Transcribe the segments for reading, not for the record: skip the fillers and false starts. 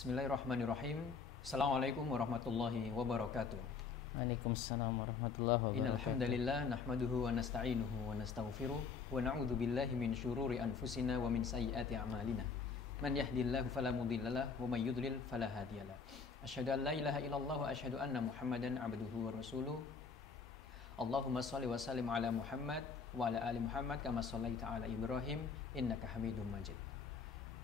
Bismillahirrahmanirrahim. Assalamualaikum warahmatullahi wabarakatuh. Waalaikumsalam warahmatullahi Innal wabarakatuh. hamdalillah nahmaduhu wa nasta'inuhu wa nastaghfiruh wa na'udzu billahi min syururi anfusina wa min sayyiati a'malina. Man yahdihillahu fala mudhillalah wa may yudlil fala hadiyalah. Asyhadu an la ilaha illallah wa asyhadu anna Muhammadan 'abduhu wa rasuluh. Allahumma shalli wa sallim ala Muhammad wa ala ali Muhammad kama shallaita ala Ibrahim innaka Hamidum Majid.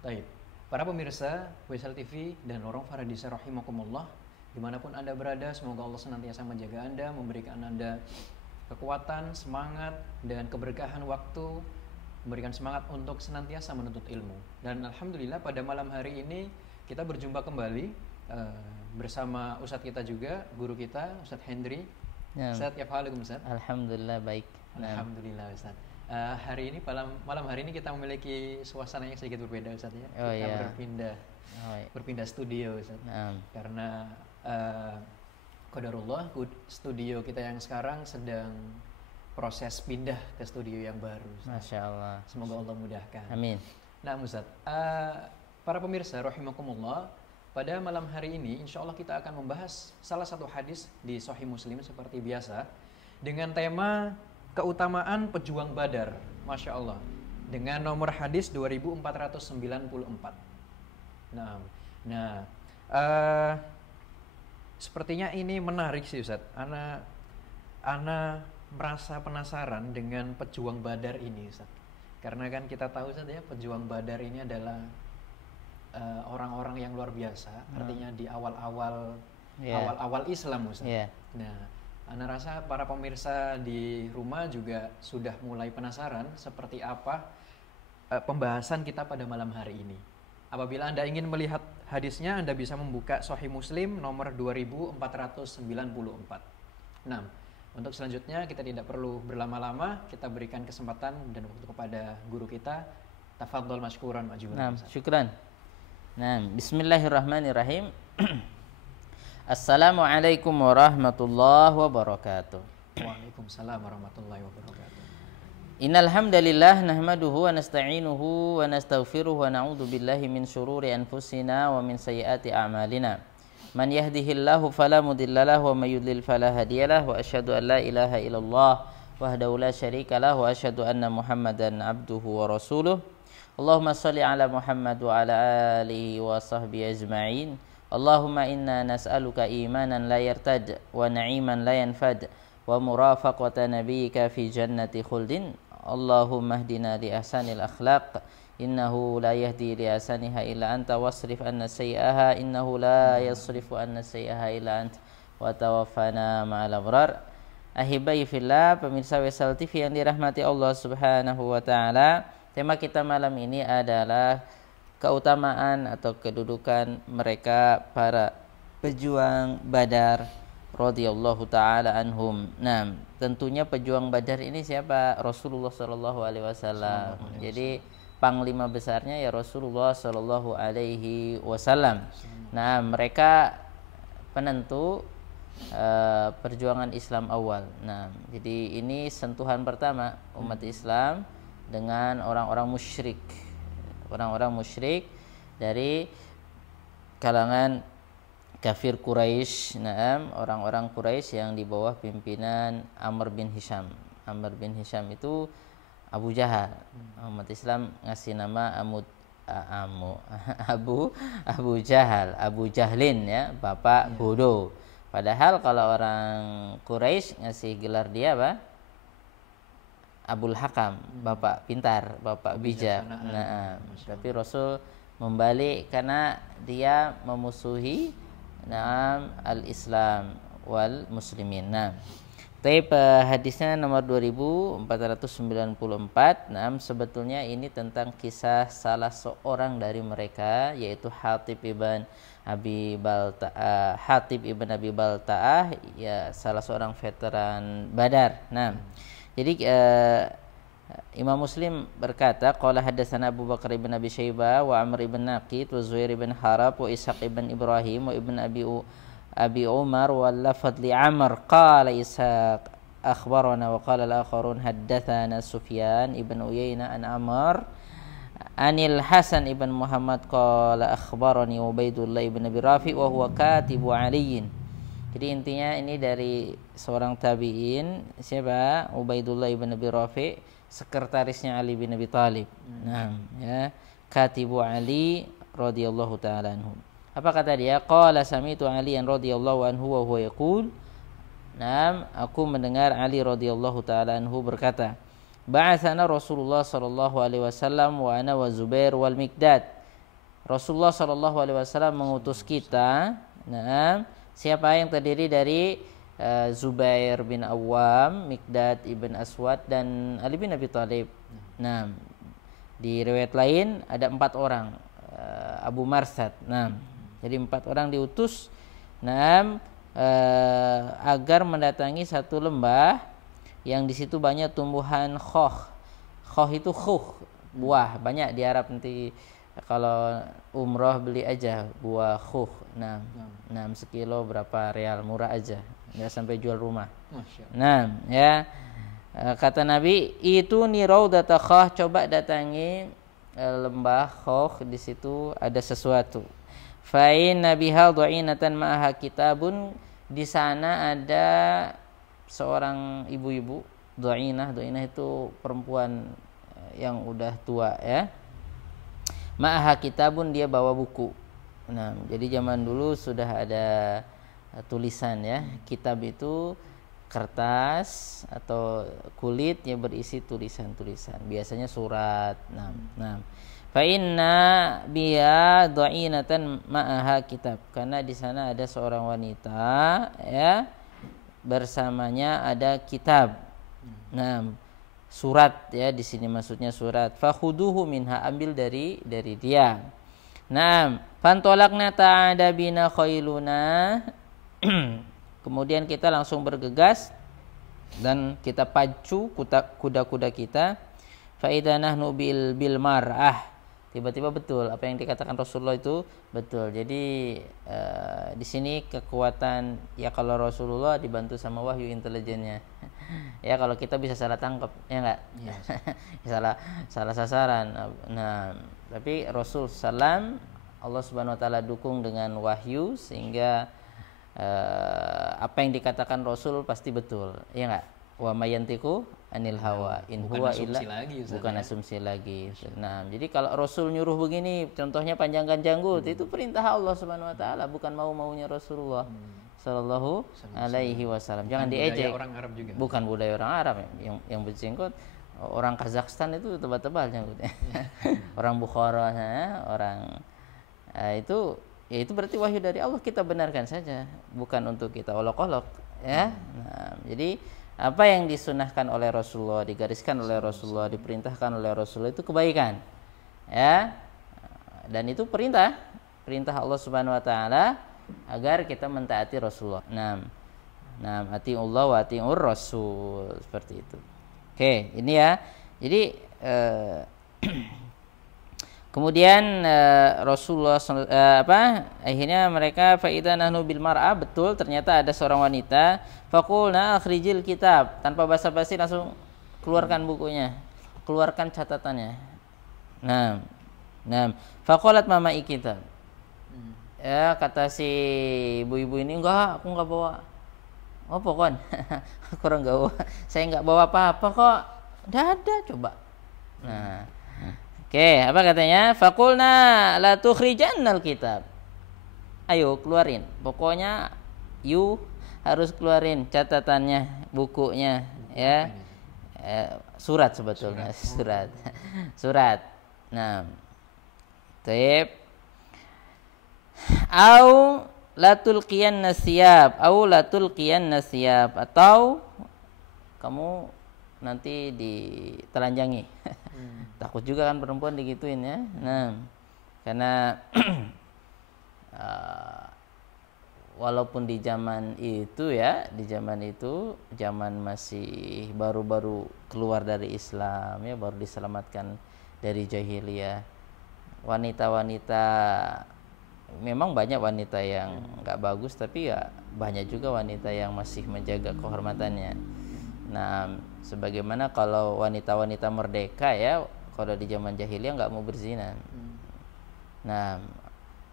Baik. Para pemirsa Waisal TV dan Lorong Faradisa rahimakumullah, dimanapun Anda berada, semoga Allah senantiasa menjaga Anda, memberikan Anda kekuatan, semangat, dan keberkahan waktu, memberikan semangat untuk senantiasa menuntut ilmu. Dan Alhamdulillah pada malam hari ini kita berjumpa kembali bersama Ustadz kita juga, guru kita, Ustadz Hendri. Ya. Ustadz, ya fa'alaikum Ustadz. Alhamdulillah baik. Alhamdulillah Ustadz. Hari ini malam hari ini kita memiliki suasana yang sedikit berbeda Ustadz ya. Oh, Kita iya. berpindah studio Ustadz. Nah, Karena qadarullah studio kita yang sekarang sedang proses pindah ke studio yang baru Ustadz. Masya Allah. Semoga Allah mudahkan. Amin. Nah Ustadz, para pemirsa rahimakumullah, pada malam hari ini insya Allah kita akan membahas salah satu hadis di Sahih Muslim seperti biasa dengan tema keutamaan pejuang Badar, Masya Allah, dengan nomor hadis 2494. Nah, sepertinya ini menarik sih Ustadz. Ana merasa penasaran dengan pejuang Badar ini Ustadz. Karena kan kita tahu Ustadz ya, pejuang Badar ini adalah orang-orang yang luar biasa. Artinya di awal-awal Islam Ustadz. Yeah. Nah, Ana rasa para pemirsa di rumah juga sudah mulai penasaran seperti apa pembahasan kita pada malam hari ini. Apabila Anda ingin melihat hadisnya, Anda bisa membuka Sahih Muslim nomor 2494. Nah, untuk selanjutnya kita tidak perlu berlama-lama, kita berikan kesempatan dan waktu kepada guru kita. Tafadhol masykuran ma'juran. Nah, syukran. Nah, bismillahirrahmanirrahim. Assalamualaikum warahmatullahi wabarakatuh. Waalaikumsalam warahmatullahi wabarakatuh. Innal hamdalillah nahmaduhu wa nasta'inuhu wa nastaghfiruh wa na'udzu billahi min syururi anfusina wa min sayyiati a'malina. Man yahdihillahu fala mudhillalah wa may yudlil fala hadiyalah wa asyhadu an la ilaha illallah wahdahu la syarikalah wa asyhadu anna Muhammadan abduhu wa rasuluh. Allahumma shalli ala Muhammad wa ala alihi wa sahbihi ajma'in. Allahumma inna nas'aluka imanan la yartad wa na'iman la yanfad wa murafaqata nabiyyika fi jannati khuldin. Allahumma hdina li ahsanil akhlaq innahu la yahdi li ahsaniha illa anta wasrif anna sayyi'aha innahu la yasrifu anna sayyi'aha illa anta wa tawaffana ma'al abrar. Ahibai fillah, pemirsa Waisal TV yang dirahmati Allah Subhanahu wa taala. Tema kita malam ini adalah keutamaan atau kedudukan mereka para pejuang Badar radhiyallahu taala anhum. Nah, tentunya pejuang Badar ini siapa? Rasulullah sallallahu alaihi wasallam. Jadi panglima besarnya ya Rasulullah sallallahu alaihi wasallam. Nah, mereka penentu perjuangan Islam awal. Nah, jadi ini sentuhan pertama umat Islam dengan orang-orang musyrik dari kalangan kafir Quraisy, orang-orang Quraisy yang di bawah pimpinan Amr bin Hisham. Amr bin Hisham itu Abu Jahal. Umat Islam ngasih nama Abu Jahal, Abu Jahlin ya, bapak bodoh. Padahal kalau orang Quraisy ngasih gelar dia apa? Abul Hakam, bapak pintar, bapak bijak. Nah, tapi Rasul membalik karena dia memusuhi al-Islam wal muslimin. Nah, hadisnya nomor 2494. Nah, sebetulnya ini tentang kisah salah seorang dari mereka, yaitu Hatib ibn Abi Balta'ah, ya salah seorang veteran Badar. Nah, jadi Imam Muslim berkata, qala hadatsana Abu Bakar ibn Abi Syaibah wa Amr ibn Naqid wa Zuhair ibn Harab wa Ishaq ibn Ibrahim wa ibn Abi Umar wa lafadh li Amr qala Ishaq akhbarana wa qala al-akharun haddatsana Sufyan ibn Uyainah an Amr Anil Hasan ibn Muhammad qala akhbarani Ubaidullah ibn Abi Rafi wa huwa katibu Aliyin. Jadi intinya ini dari seorang tabi'in, siapa? Ubaidullah ibn Abi Rafi, sekretarisnya Ali bin Abi Thalib. Nah, ya, katibu Ali radhiyallahu taala anhu. Apa kata dia? Qala sami'tu Aliyan radhiyallahu anhu wa huwa yaqul. Naam, aku mendengar Ali radhiyallahu taala anhu berkata, ba'atsana Rasulullah sallallahu alaihi wasallam wa ana wa Zubair wal Miqdad. Rasulullah sallallahu alaihi wasallam mengutus kita. Naam, siapa yang terdiri dari Zubair bin Awam, Miqdad ibn Aswad dan Ali bin Abi Thalib. Nah, di riwayat lain ada 4 orang, Abu Marsad. Nah, jadi 4 orang diutus, agar mendatangi satu lembah yang di situ banyak tumbuhan khokh. Khokh itu buah, banyak di Arab nanti kalau umroh beli aja buah khukh. Nah, 6 kilo berapa real, murah aja, nggak sampai jual rumah. Nah, ya, kata Nabi, itu ni raudata khokh, coba datangi lembah khokh, di situ ada sesuatu. Fa inna biha dhainatan ma'aha kitabun, di sana ada seorang ibu-ibu, dhainah itu perempuan yang udah tua ya. Ma'aha kitabun, dia bawa buku. Nah, jadi zaman dulu sudah ada tulisan ya. Kitab itu kertas atau kulit yang berisi tulisan-tulisan. Biasanya surat. Nah. Fa inna biya dhainatan ma'aha kitab. Karena di sana ada seorang wanita ya. Bersamanya ada kitab. Nah, surat ya, di sini maksudnya surat. Fakhuduhu minha, ambil dari dia. Naam, fantolakna ta'ada bina khailuna. Kemudian kita langsung bergegas dan kita pacu kuda-kuda kita. Fa idza nahnu bil mar'ah. Tiba-tiba betul apa yang dikatakan Rasulullah itu betul. Jadi di sini kekuatan ya, kalau Rasulullah dibantu sama wahyu intelijennya. Ya, kalau kita bisa salah tangkap, ya enggak? Yes. salah sasaran. Nah, tapi Rasul sallam Allah Subhanahu wa taala dukung dengan wahyu sehingga apa yang dikatakan Rasul pasti betul. Ya enggak? Wa mayantiku anil hawa in huwa illa, bukan asumsi lagi. Nah, jadi kalau Rasul nyuruh begini, contohnya panjangkan janggut, itu perintah Allah Subhanahu wa taala, bukan mau-maunya Rasulullah sallallahu alaihi wasallam. Jangan diejek. Orang Arab juga. Bukan budaya orang Arab yang berjenggot. Orang Kazakhstan itu tebal-tebal janggutnya. Orang Bukhara, orang itu berarti wahyu dari Allah, kita benarkan saja, bukan untuk kita olok-olok ya. Nah, jadi apa yang disunahkan oleh Rasulullah, digariskan oleh Rasulullah, diperintahkan oleh Rasulullah itu kebaikan ya, dan itu perintah Allah Subhanahu wa taala agar kita mentaati Rasulullah. Nah, atiullah wa atiur rasul, seperti itu. Oke, ini ya. Jadi kemudian Rasulullah akhirnya mereka faida nahnu bil mar'a, betul ternyata ada seorang wanita. Faqulna akhrijil kitab, tanpa basa-basi langsung keluarkan bukunya, keluarkan catatannya. Nah, faqalat mama kitab. Ya, kata si ibu-ibu ini, enggak, aku enggak bawa. Oh, pokoknya aku enggak bawa. Saya enggak bawa apa-apa kok. Enggak ada, coba. Nah, oke, apa katanya? Faqulna la tukhrijannal kitab. Ayo keluarin. Pokoknya you harus keluarin catatannya, bukunya ya. Surat sebetulnya, surat. Nah, taib. Au latul qiyan nasyab, atau kamu nanti ditelanjangi. Takut juga kan perempuan digituin ya. Nah, karena walaupun di zaman itu zaman masih baru-baru keluar dari Islam ya, baru diselamatkan dari jahiliyah, wanita-wanita memang banyak wanita yang nggak bagus, tapi ya banyak juga wanita yang masih menjaga kehormatannya. Nah, sebagaimana kalau wanita-wanita merdeka ya, Kalau di zaman jahiliyah nggak mau berzina. Nah,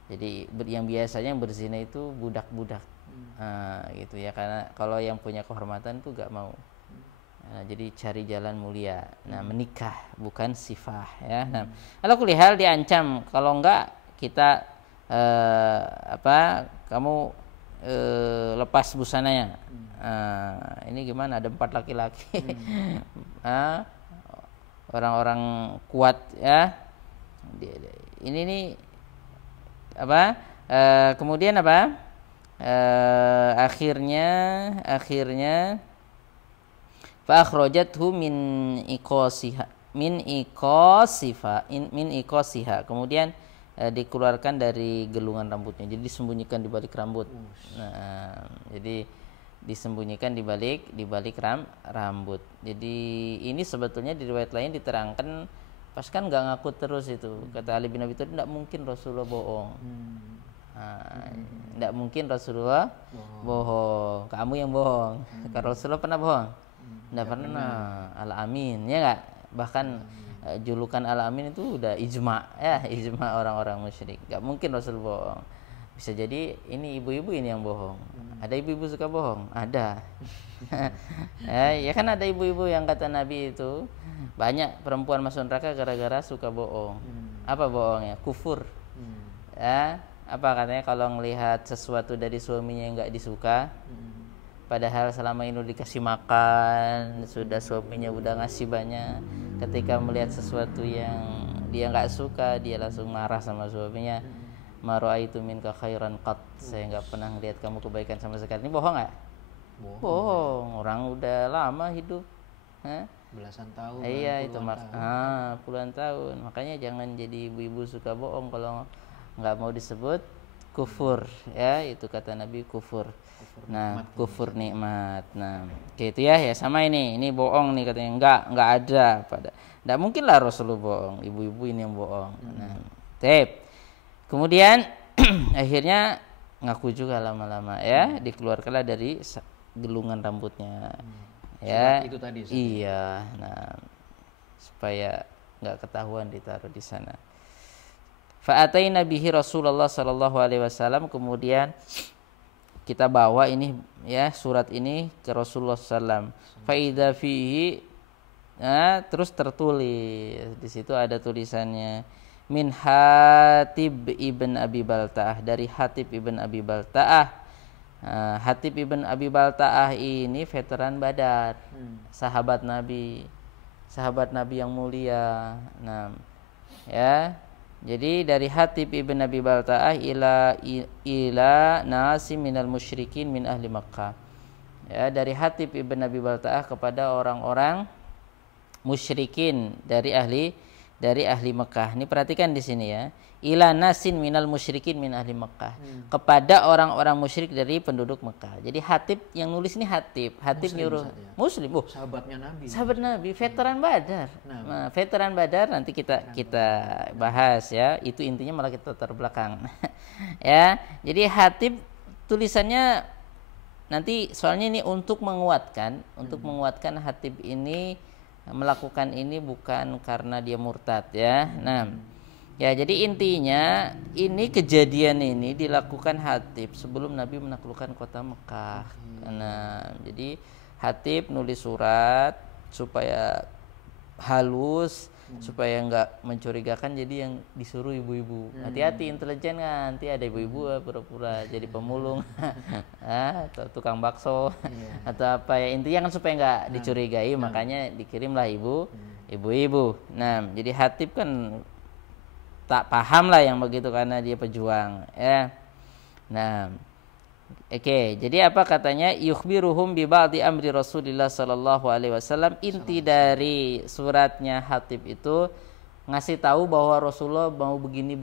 jadi yang biasanya yang berzina itu budak-budak. Nah, gitu ya, karena kalau yang punya kehormatan tuh nggak mau. Nah, jadi cari jalan mulia. Nah, menikah bukan sifah ya. Nah, kalau kulihal diancam kalau enggak kita kamu lepas busananya. Ini gimana? Ada 4 laki-laki. Orang-orang kuat ya. Ini nih apa? Kemudian apa? Akhirnya fa akhrajathu min iqasiha. Kemudian dikeluarkan dari gelungan rambutnya. Jadi disembunyikan di balik rambut. Nah, jadi disembunyikan di balik rambut. Jadi ini sebetulnya di riwayat lain diterangkan pas kan nggak ngaku terus itu. Kata Ali bin Abi Thalib, tidak mungkin Rasulullah bohong. Tidak mungkin Rasulullah bohong. Kamu yang bohong. Kalau Rasulullah pernah bohong? Tidak pernah. Al-Amin, ya nggak? Bahkan julukan Al-Amin itu udah ijma ya, ijma orang-orang musyrik. Nggak mungkin Rasul bohong. Bisa jadi ini ibu-ibu ini yang bohong. Ada ibu-ibu suka bohong? Ada. Ya kan ada ibu-ibu yang kata Nabi itu banyak perempuan masuk neraka gara-gara suka bohong. Apa bohongnya? Kufur. Ya, apa katanya kalau ngelihat sesuatu dari suaminya yang nggak disuka, padahal selama ini udah dikasih makan, sudah suaminya udah ngasih banyak, ketika melihat sesuatu yang dia nggak suka, dia langsung marah sama suaminya. Ma ra'aitu minka khairan qat, saya nggak pernah ngelihat kamu kebaikan sama sekali. Ini bohong nggak? Bohong. Orang udah lama hidup, belasan tahun. Iya itu puluhan tahun. Makanya jangan jadi ibu-ibu suka bohong kalau nggak mau disebut kufur ya, itu kata Nabi kufur. Nah, kufur nikmat. Nah, kayak itu ya sama ini bohong nih katanya, enggak ada enggak mungkin lah Rasulullah bohong, ibu-ibu ini yang bohong. Nah, kemudian akhirnya ngaku juga lama-lama ya, dikeluarkanlah dari gelungan rambutnya. Ya. Itu tadi. Iya. Nah, supaya enggak ketahuan ditaruh di sana. Fa'ataina bihi Rasulullah sallallahu alaihi wasallam, kemudian kita bawa ini ya surat ini ke Rasulullah sallam. Fa idza fihi, terus tertulis di situ ada tulisannya min Hatib ibn Abi Balta'ah, dari Hatib ibn Abi Balta'ah. Hatib ibn Abi Balta'ah ini veteran Badar, sahabat Nabi yang mulia. Nah, ya. Jadi dari Hatib ibn Abi Balta'ah ila nasi minal musyrikin min ahli Makkah. Ya, dari Hatib ibn Abi Balta'ah kepada orang-orang musyrikin dari ahli Mekah. Ini perhatikan di sini ya. Ila nasin minal musyrikin min ahli Mekah. Kepada orang-orang musyrik dari penduduk Mekah. Jadi Hatib yang nulis ini Hatib Muslim, nyuruh Muslim. Sahabatnya Nabi. Sahabat Nabi, veteran Badar. Nah, veteran Badar nanti kita bahas ya. Itu intinya malah kita terbelakang. Ya. Jadi Hatib tulisannya nanti soalnya ini untuk menguatkan Hatib ini melakukan ini bukan karena dia murtad ya. Nah, ya jadi intinya ini kejadian ini dilakukan Hatib sebelum Nabi menaklukkan kota Mekah. Nah, jadi Hatib nulis surat supaya halus, supaya enggak mencurigakan, jadi yang disuruh ibu-ibu. Hati-hati intelijen kan, nanti ada ibu-ibu pura-pura jadi pemulung atau tukang bakso atau apa ya, intinya kan supaya enggak dicurigai, makanya dikirimlah ibu-ibu. Nah, jadi Hatib kan tak paham lah yang begitu karena dia pejuang ya. Nah, oke, jadi apa katanya? Yukhbiruhum bi ba'di amri Rasulillah sallallahu alaihi wasallam. Inti dari suratnya Hatib itu ngasih tahu bahwa Rasulullah mau begini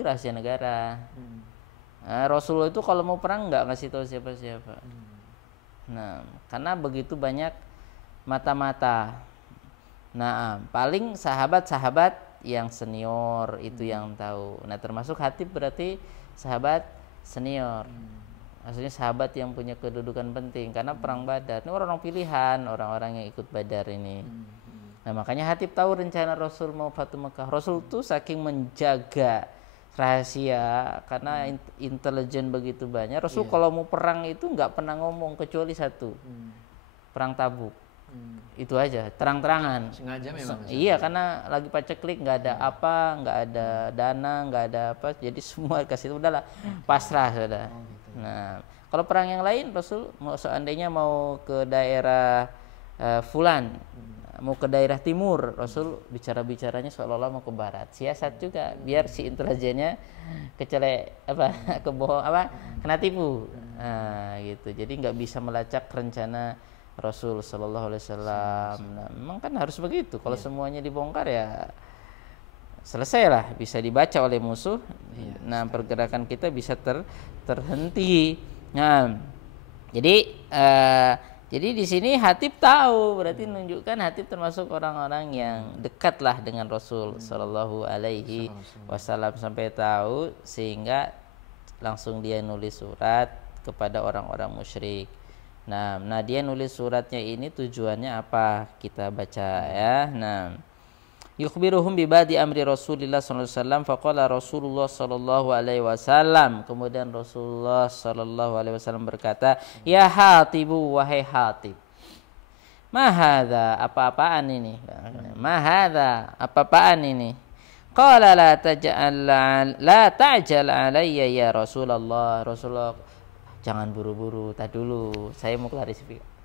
rahasia negara. Nah, Rasulullah itu kalau mau perang enggak ngasih tahu siapa-siapa. Nah, karena begitu banyak mata-mata. Nah, paling sahabat-sahabat yang senior itu yang tahu. Nah, termasuk Hatib berarti sahabat senior. Maksudnya sahabat yang punya kedudukan penting karena perang Badar. Ini orang-orang pilihan, orang-orang yang ikut Badar ini. Nah, makanya Hatib tahu rencana Rasul mau Fatu Mekah. Rasul tuh saking menjaga rahasia karena intelijen begitu banyak. Rasul kalau mau perang itu nggak pernah ngomong kecuali satu, perang Tabuk. Itu aja, terang-terangan. Sengaja memang. Iya, karena lagi paceklik, nggak ada apa, nggak ada dana, nggak ada apa, jadi semua kasih udahlah pasrah sudah. Gitu. Nah, kalau perang yang lain Rasul seandainya mau ke daerah Fulan, mau ke daerah timur, Rasul bicaranya seolah-olah mau ke barat. Siasat juga biar si intelijennya kebohong kena tipu. Nah, gitu. Jadi nggak bisa melacak rencana Rasul Sallallahu Alaihi Wasallam. Nah, memang kan harus begitu. Kalau semuanya dibongkar ya selesailah, bisa dibaca oleh musuh. Nah, pergerakan kita bisa terhenti. Nah, jadi di sini Hatib tahu, berarti menunjukkan Hatib termasuk orang-orang yang dekatlah dengan Rasul Sallallahu Alaihi Wasallam sampai tahu, sehingga langsung dia nulis surat kepada orang-orang musyrik. Nah, dia nulis suratnya ini tujuannya apa? Kita baca ya. Nah, yukhbiruhum bi ba'di amri Rasulillah sallallahu alaihi wasallam, faqala Rasulullah sallallahu alaihi wasallam. Kemudian Rasulullah sallallahu alaihi wasallam berkata, "Ya Hatibu, wahai Hatib. Ma hadza, apa-apaan ini? Ma hadza, apa-apaan ini?" Qala la ta'jal alayya ya Rasulullah. Rasulullah, jangan buru-buru, tak dulu. Saya mau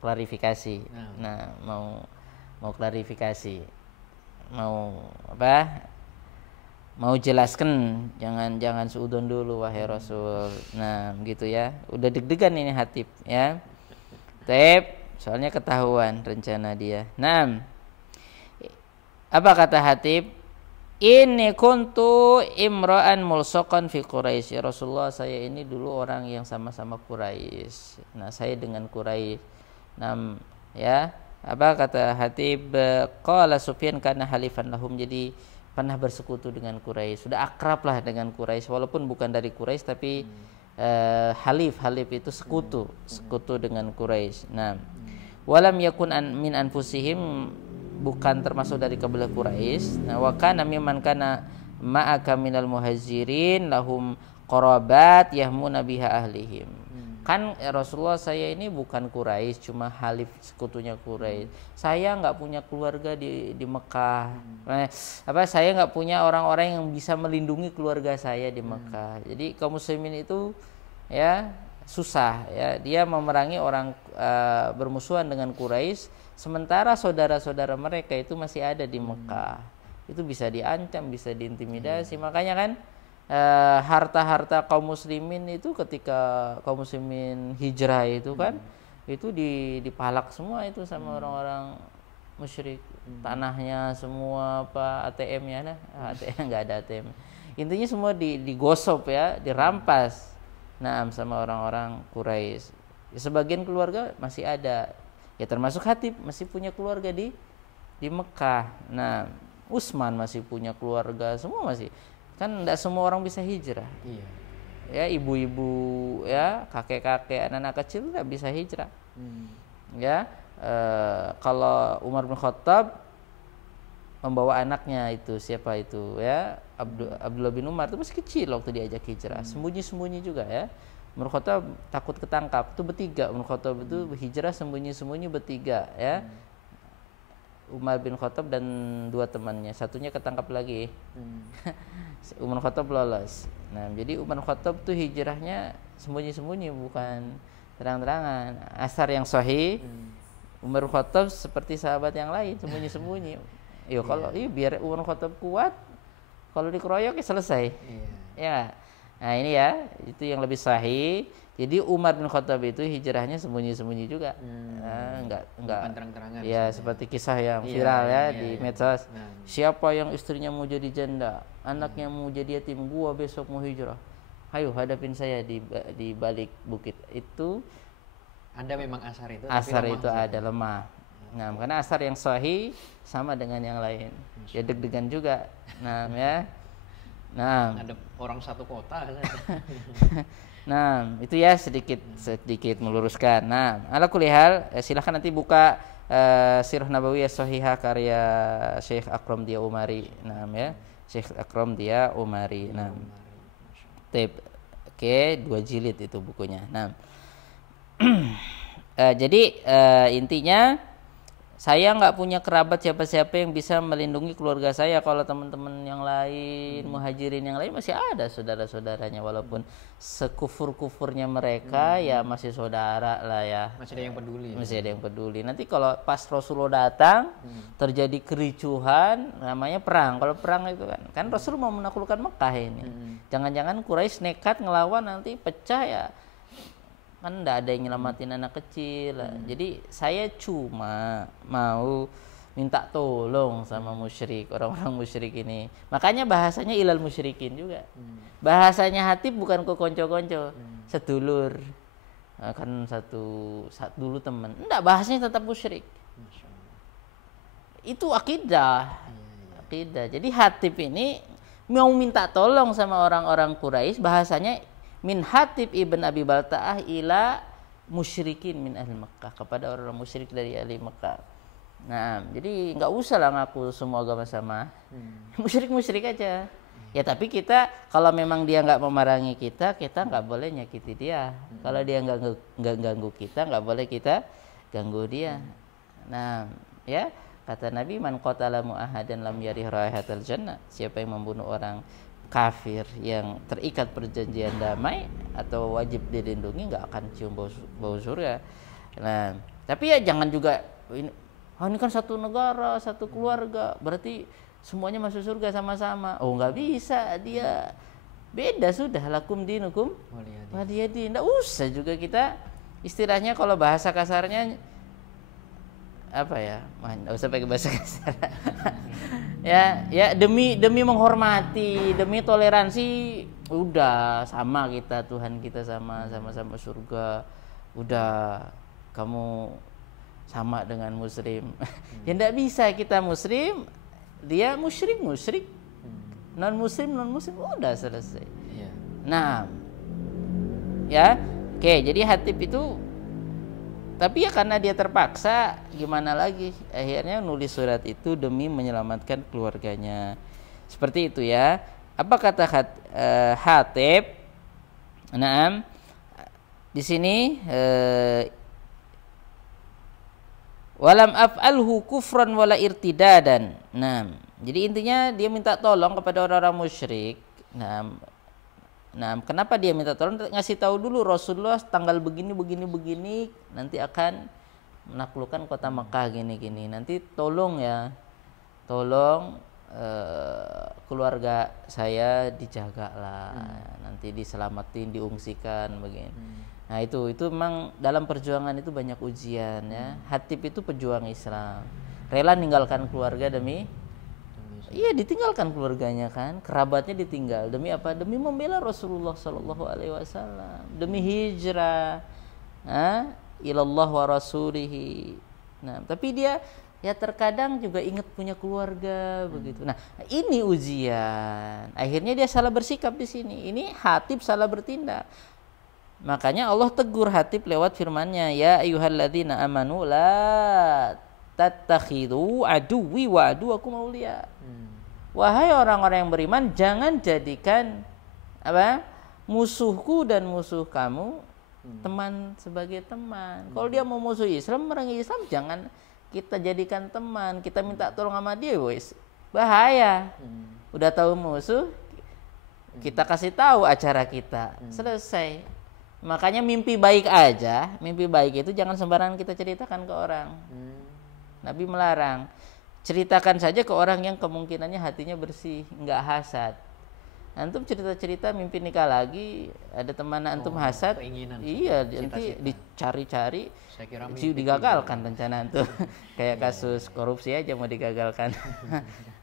klarifikasi. Nah, mau klarifikasi. Mau jelaskan, jangan seudon dulu wahai Rasul. Nah, gitu ya. Udah deg-degan ini Hatib ya. Soalnya ketahuan rencana dia. Nah, apa kata Hatib? Ini kuntu imra'an mulsaqan fi Quraisy. Ya Rasulullah, saya ini dulu orang yang sama-sama Quraisy. Nah, saya dengan Quraisy. Nah, ya. Apa kata Hatib? Qala Sufyan kana halifan lahum. Jadi pernah bersekutu dengan Quraisy. Sudah akrab lah dengan Quraisy, walaupun bukan dari Quraisy tapi halif itu sekutu dengan Quraisy. Nah, walam yakun min anfusihim, bukan termasuk dari kabilah Quraisy. Nah, wa kana mimman kana ma'aka minal muhajirin lahum qarabat yahmuna biha ahlihim. Kan Rasulullah, saya ini bukan Quraisy, cuma halif sekutunya Quraisy. Saya nggak punya keluarga di Mekah. Saya nggak punya orang-orang yang bisa melindungi keluarga saya di Mekah. Jadi kaum muslimin itu ya susah ya, dia memerangi orang bermusuhan dengan Quraisy, sementara saudara-saudara mereka itu masih ada di Mekah. Itu bisa diancam, bisa diintimidasi. Makanya kan harta-harta kaum muslimin itu ketika kaum muslimin hijrah itu kan itu dipalak semua itu sama orang-orang musyrik. Tanahnya semua, ATM-nya ATM nggak ada ATM. Intinya semua digosop ya, dirampas. Nah, sama orang-orang Quraisy. Sebagian keluarga masih ada. Ya termasuk Hatib masih punya keluarga di Mekah. Nah, Utsman masih punya keluarga, semua masih. Kan tidak semua orang bisa hijrah. Iya. Ya, ibu-ibu ya, kakek-kakek, anak-anak kecil tidak bisa hijrah. Ya, kalau Umar bin Khattab membawa anaknya itu, siapa itu ya, Abdullah bin Umar itu masih kecil waktu diajak hijrah, sembunyi-sembunyi juga ya. Umar bin Khattab takut ketangkap, itu bertiga. Umar bin Khattab itu hijrah sembunyi-sembunyi bertiga ya. Umar bin Khattab dan dua temannya, satunya ketangkap lagi. Umar bin Khattab lolos. Nah, jadi Umar bin Khattab tuh hijrahnya sembunyi-sembunyi, bukan terang-terangan. Asar yang sahih, Umar bin Khattab seperti sahabat yang lain, sembunyi-sembunyi. Kalau biar Umar bin Khattab kuat, kalau dikeroyok ya selesai. Ya. Nah, ini ya, itu yang lebih sahih. Jadi Umar bin Khattab itu hijrahnya sembunyi-sembunyi juga. Enggak terang-terangan. Ya, seperti kisah yang viral di medsos. Siapa yang istrinya mau jadi janda, anaknya mau jadi yatim, gua besok mau hijrah. Ayo hadapin saya di balik bukit. Itu Anda memang asar itu. Asar itu ada lemah. Nah, karena asar yang sahih sama dengan yang lain. Ya deg-degan juga. Nah, ya. Nah, ada orang satu kota. Nah, itu ya sedikit meluruskan. Nah, ala kulli hal, silahkan nanti buka Sirah Nabawiyah Shahihah karya Syekh Akram Dia Umari. Nah, ya. Syekh Akram Dia Umari. Nah. Tip. Oke, 2 jilid itu bukunya. Nah. Jadi intinya saya nggak punya kerabat siapa-siapa yang bisa melindungi keluarga saya. Kalau teman-teman yang lain, muhajirin yang lain masih ada saudara-saudaranya, walaupun sekufur-kufurnya mereka ya masih saudara lah ya. Masih ada yang peduli. Masih ada yang peduli. Nanti kalau pas Rasulullah datang terjadi kericuhan, namanya perang. Kalau perang itu kan Rasul mau menaklukkan Mekah ini. Jangan-jangan Quraisy nekat ngelawan, nanti pecah ya. Kan enggak ada yang nyelamatin anak kecil. Jadi saya cuma mau minta tolong sama musyrik, orang-orang musyrik ini. Makanya bahasanya ilal musyrikin juga. Bahasanya Hatib bukan ke konco-konco, sedulur. Kan satu dulu teman. Enggak, bahasanya tetap musyrik. Itu akidah. Akidah. Jadi Hatib ini mau minta tolong sama orang-orang Quraisy, bahasanya min Hatib ibn Abi Balta'ah ila musyrikin min ahli Makkah, kepada orang musyrik dari ahli Makkah. Nah, jadi nggak usah lah ngaku semua agama sama, musyrik aja. Ya tapi kita kalau memang dia nggak memerangi kita nggak boleh nyakiti dia. Kalau dia nggak ganggu kita, nggak boleh kita ganggu dia. Nah, ya kata Nabi, man qatala mu'ahadan lam yarih raihatal jannah. Siapa yang membunuh orang kafir yang terikat perjanjian damai atau wajib dilindungi, nggak akan cium bau surga. Nah, tapi ya jangan juga ini kan satu negara, satu keluarga, berarti semuanya masuk surga sama-sama. Oh, nggak bisa, dia beda sudah, lakum dinukum waliyadin. Nggak usah juga kita istilahnya, kalau bahasa kasarnya apa ya, nggak usah pakai bahasa kasar. ya demi menghormati, demi toleransi, udah sama kita, Tuhan kita sama-sama surga, udah kamu sama dengan muslim. Ya enggak bisa kita muslim, dia musyrik, non muslim, udah selesai. Nah, ya, oke, jadi Hatib itu, tapi ya karena dia terpaksa, gimana lagi, akhirnya nulis surat itu demi menyelamatkan keluarganya. Seperti itu ya. Apa kata Hatib? Naam, di sini walam af'alhu kufran wala irtidadan. Nah, jadi intinya dia minta tolong kepada orang-orang musyrik. Nah, kenapa dia minta tolong? Ngasih tahu dulu Rasulullah tanggal begini nanti akan menaklukkan kota Mekah gini. Nanti tolong keluarga saya dijaga lah, nanti diselamatin, diungsikan begini. Nah itu memang dalam perjuangan itu banyak ujian ya. Hatib itu pejuang Islam, rela ninggalkan keluarga demi iya, ditinggalkan keluarganya kan, kerabatnya ditinggal demi apa? Demi membela Rasulullah Sallallahu Alaihi Wasallam, demi hijrah, ilallah wa rasulihi. Nah, tapi dia ya terkadang juga ingat punya keluarga begitu. Nah, ini ujian. Akhirnya dia salah bersikap di sini. Ini Hatib salah bertindak. Makanya Allah tegur Hatib lewat firman-Nya, ya ayyuhalladzina amanu la tattakhidhu aduwwi wa aduwakum auliya. Wahai orang-orang yang beriman, jangan jadikan musuhku dan musuh kamu teman sebagai teman. Kalau dia mau musuh Islam, merangi Islam, jangan kita jadikan teman. Kita minta tolong sama dia, wes bahaya. Udah tahu musuh, kita kasih tahu acara kita, selesai. Makanya mimpi baik aja, mimpi baik itu jangan sembarangan kita ceritakan ke orang. Nabi melarang. Ceritakan saja ke orang yang kemungkinannya hatinya bersih, enggak hasad. Antum cerita-cerita mimpi nikah lagi, ada teman antum hasad, iya, nanti dicari-cari, digagalkan rencana antum. Kayak kasus korupsi aja mau digagalkan.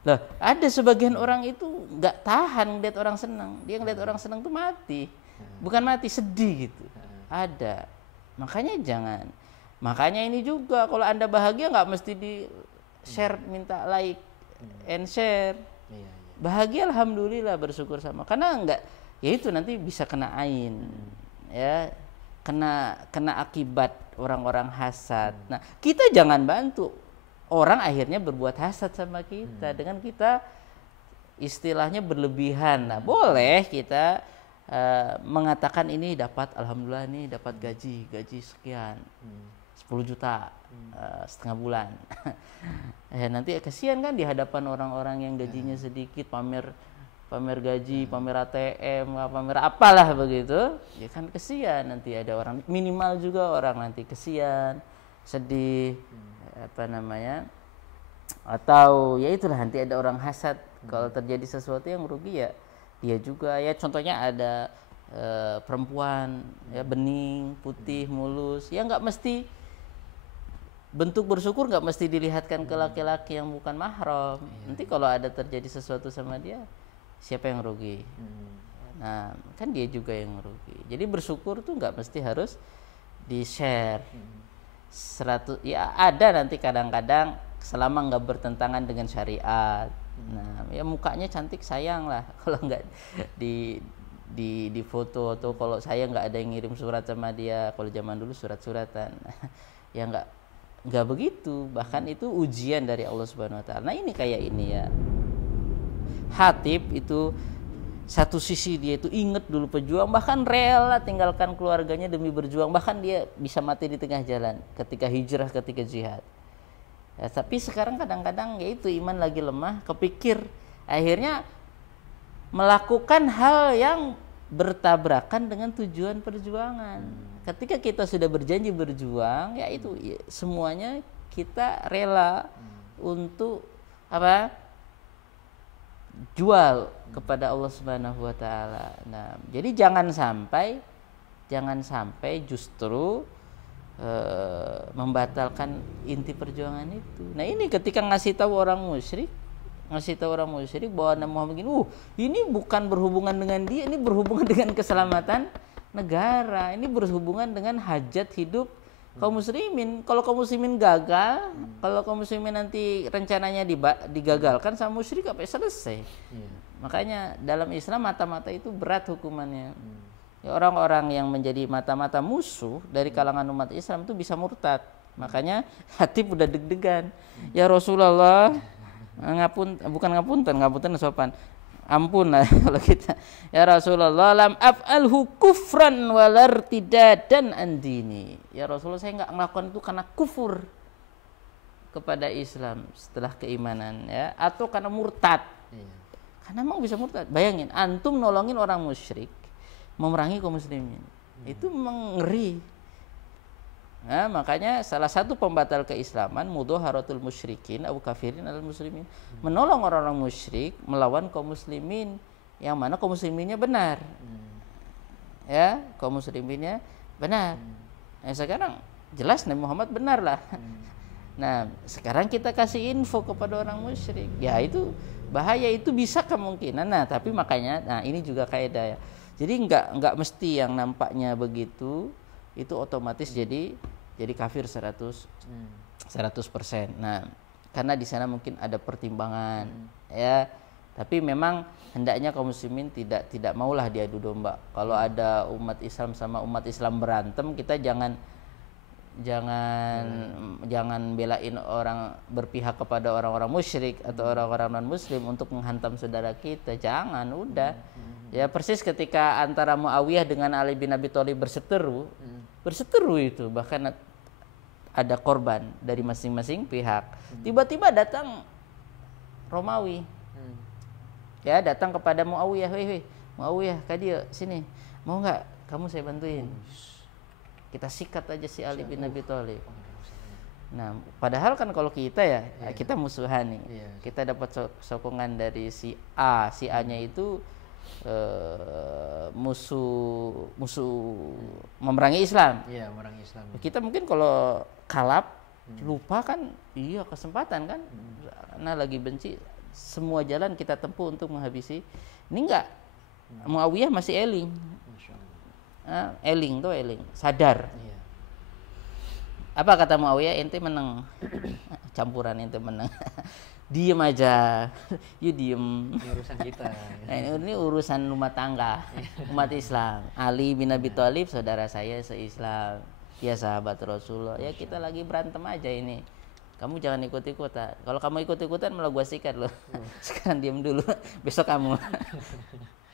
Loh, ada sebagian orang itu enggak tahan lihat orang senang. Dia ngeliat orang senang tuh mati. Bukan mati, sedih gitu. Ada. Makanya jangan. Makanya ini juga, kalau Anda bahagia nggak mesti di share, minta like and share. Bahagia alhamdulillah, bersyukur sama. Karena enggak, ya itu nanti bisa kena ain. Ya. kena akibat orang-orang hasad. Nah, kita jangan bantu orang akhirnya berbuat hasad sama kita dengan kita istilahnya berlebihan. Nah, boleh kita mengatakan ini dapat, alhamdulillah nih dapat gaji sekian, 10 juta setengah bulan. Nanti kasihan kan di hadapan orang-orang yang gajinya sedikit, pamer gaji, pamer ATM, pamer apalah begitu, ya kan kesian. Nanti ada orang, minimal juga orang nanti kesian, sedih, atau ya itulah nanti ada orang hasad. Kalau terjadi sesuatu yang rugi ya dia juga. Ya contohnya ada perempuan ya bening, putih, mulus, ya nggak mesti bentuk bersyukur, nggak mesti dilihatkan ke laki-laki yang bukan mahram. Nanti kalau ada terjadi sesuatu sama dia, siapa yang rugi? Nah, kan dia juga yang rugi. Jadi bersyukur tuh nggak mesti harus di-share. 100 ya ada nanti kadang-kadang selama nggak bertentangan dengan syariat. Nah, ya mukanya cantik sayang lah kalau nggak di foto, atau kalau saya nggak ada yang ngirim surat sama dia. Kalau zaman dulu surat-suratan. Ya nggak begitu. Bahkan itu ujian dari Allah Subhanahu wa taala. Nah, ini kayak ini ya. Hatib itu satu sisi dia itu ingat dulu pejuang, bahkan rela tinggalkan keluarganya demi berjuang, bahkan dia bisa mati di tengah jalan ketika hijrah, ketika jihad. Ya, tapi sekarang kadang-kadang yaitu iman lagi lemah, kepikir akhirnya melakukan hal yang bertabrakan dengan tujuan perjuangan. Ketika kita sudah berjanji berjuang, ya itu ya, semuanya kita rela untuk jual kepada Allah Subhanahu wa taala. Nah, jadi jangan sampai justru membatalkan inti perjuangan itu. Nah, ini ketika ngasih tahu orang musyrik bahwa Nabi Muhammad ini bukan berhubungan dengan dia, ini berhubungan dengan keselamatan negara, ini berhubungan dengan hajat hidup kaum muslimin. Kalau kaum muslimin gagal, kalau kaum muslimin nanti rencananya digagalkan sama musyrik, apa selesai. Makanya dalam Islam mata-mata itu berat hukumannya. Ya, orang-orang yang menjadi mata-mata musuh dari kalangan umat Islam itu bisa murtad. Makanya Hatib udah deg-degan. Ya Rasulullah, bukan ngapunten sopan. Ampun lah kalau kita. Ya Rasulullah, lam af'alhu kufran walartidadan an dini. Ya Rasulullah, saya enggak melakukan itu karena kufur kepada Islam setelah keimanan, ya, atau karena murtad. Karena memang bisa murtad. Bayangin, antum nolongin orang musyrik memerangi kaum muslimin. Itu mengeri. Nah, makanya salah satu pembatal keislaman mudhaharatul musyrikin au kafirin alal muslimin. Menolong orang-orang musyrik melawan kaum muslimin yang mana kaum musliminnya benar. Ya, kaum musliminnya benar. Nah, sekarang jelas Nabi Muhammad benar lah. Nah, sekarang kita kasih info kepada orang musyrik. Ya, itu bahaya, itu bisa kemungkinan. Nah, tapi makanya ini juga kaidah ya. Jadi enggak mesti yang nampaknya begitu itu otomatis jadi kafir 100%. Nah, karena di sana mungkin ada pertimbangan, ya. Tapi memang hendaknya kaum muslimin tidak maulah diadu domba. Kalau ada umat Islam sama umat Islam berantem, kita jangan belain orang, berpihak kepada orang-orang musyrik atau orang-orang non muslim untuk menghantam saudara kita. Jangan, udah. Ya persis ketika antara Muawiyah dengan Ali bin Abi Thalib berseteru itu, bahkan ada korban dari masing-masing pihak. Tiba-tiba datang Romawi, ya, datang kepada Muawiyah, Muawiyah, kadia sini, mau nggak kamu saya bantuin, kita sikat aja si Ali bin Abi Thalib. Nah, padahal kan kalau kita kita musuhan nih, kita dapat sokongan dari si A-nya itu musuh memerangi Islam. Iya, memerangi Islam. Kita mungkin kalau kalap lupa kan, kesempatan kan, karena lagi benci, semua jalan kita tempuh untuk menghabisi. Ini enggak, Muawiyah masih eling, sadar. Apa kata Muawiyah, ente menang. Campuran ente menang. Diem aja. You diem. Ini urusan kita. Nah, ini urusan rumah tangga umat Islam. Ali bin Abi Thalib saudara saya se-Islam. Ya sahabat Rasulullah. Ya kita lagi berantem aja ini. Kamu jangan ikut-ikutan. Kalau kamu ikut-ikutan malah gua sikat loh. Sekarang diem dulu. Besok kamu.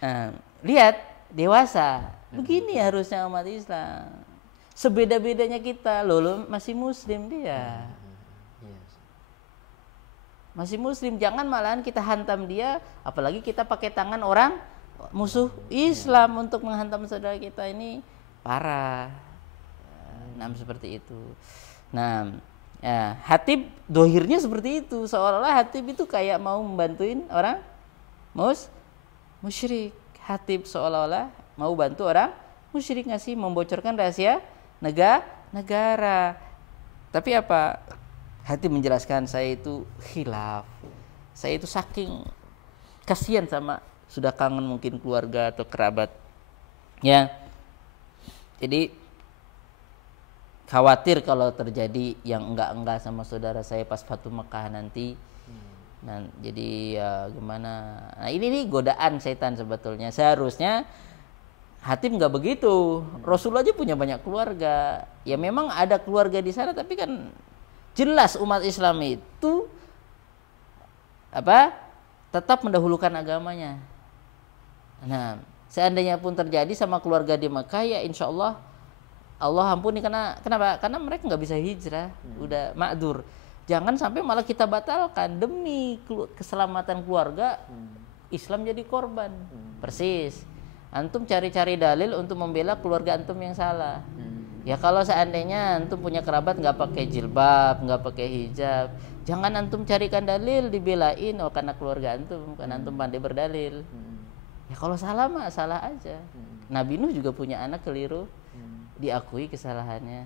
Nah, lihat dewasa. Begini harusnya umat Islam. Sebeda-bedanya kita, loh masih muslim dia. Masih muslim, jangan malahan kita hantam dia, apalagi kita pakai tangan orang musuh Islam untuk menghantam saudara kita, ini parah. Nah, seperti itu. Nah, ya, Hatib dohirnya seperti itu, seolah-olah Hatib itu kayak mau membantuin orang musyrik. Hatib seolah-olah mau bantu orang musyrik, ngasih membocorkan rahasia negara. Tapi apa? Hati menjelaskan, saya itu khilaf. Saya itu saking kasihan sama, sudah kangen mungkin keluarga atau kerabat. Ya. Jadi khawatir kalau terjadi yang enggak sama saudara saya pas Fatu Mekah nanti. Nah, jadi ya gimana? Nah, ini godaan setan sebetulnya. Seharusnya Hatib nggak begitu. Rasulullah aja punya banyak keluarga. Ya memang ada keluarga di sana, tapi kan jelas umat Islam itu tetap mendahulukan agamanya. Nah, seandainya pun terjadi sama keluarga di Mekah, ya insya Allah ampuni. Kenapa? Karena mereka nggak bisa hijrah, udah ma'dzur. Jangan sampai malah kita batalkan demi keselamatan keluarga, Islam jadi korban. Persis. Antum cari-cari dalil untuk membela keluarga antum yang salah. Ya kalau seandainya antum punya kerabat nggak pakai jilbab, nggak pakai hijab, jangan antum carikan dalil dibelain, karena keluarga antum, karena antum pandai berdalil. Ya kalau salah mah salah aja. Nabi Nuh juga punya anak keliru, diakui kesalahannya.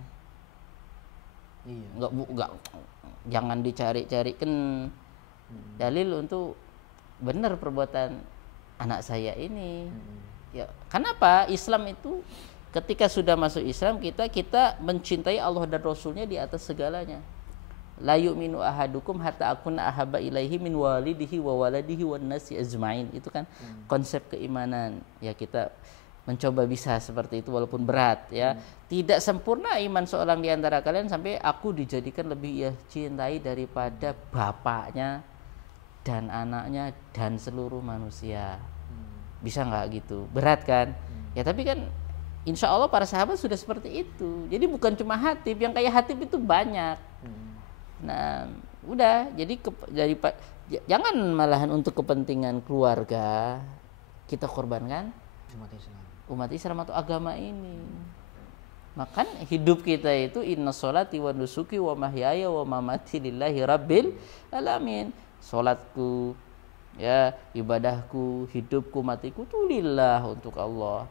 Nggak, jangan dicari-carikan dalil untuk benar perbuatan anak saya ini. Ya, kenapa? Islam itu ketika sudah masuk Islam, kita mencintai Allah dan Rasulnya di atas segalanya. La yu'minu ahadukum hatta akuna ahabba ilaihi min walidihi wa waladihi wan nasi ajmain. Itu kan konsep keimanan. Ya kita mencoba bisa seperti itu walaupun berat ya. Tidak sempurna iman seorang di antara kalian sampai aku dijadikan lebih cintai daripada bapaknya dan anaknya dan seluruh manusia. Bisa nggak gitu? Berat kan? Ya tapi kan insya Allah para sahabat sudah seperti itu. Jadi bukan cuma Hatib, yang kayak Hatib itu banyak. Nah, udah. Jadi jangan malahan untuk kepentingan keluarga kita korbankan umat Islam atau agama ini. Makan hidup kita itu inna sholati wa nusuki wa mahyaya wa mamati lillahi rabbil alamin. Salatku, ya ibadahku, hidupku, matiku itu lillah, untuk Allah.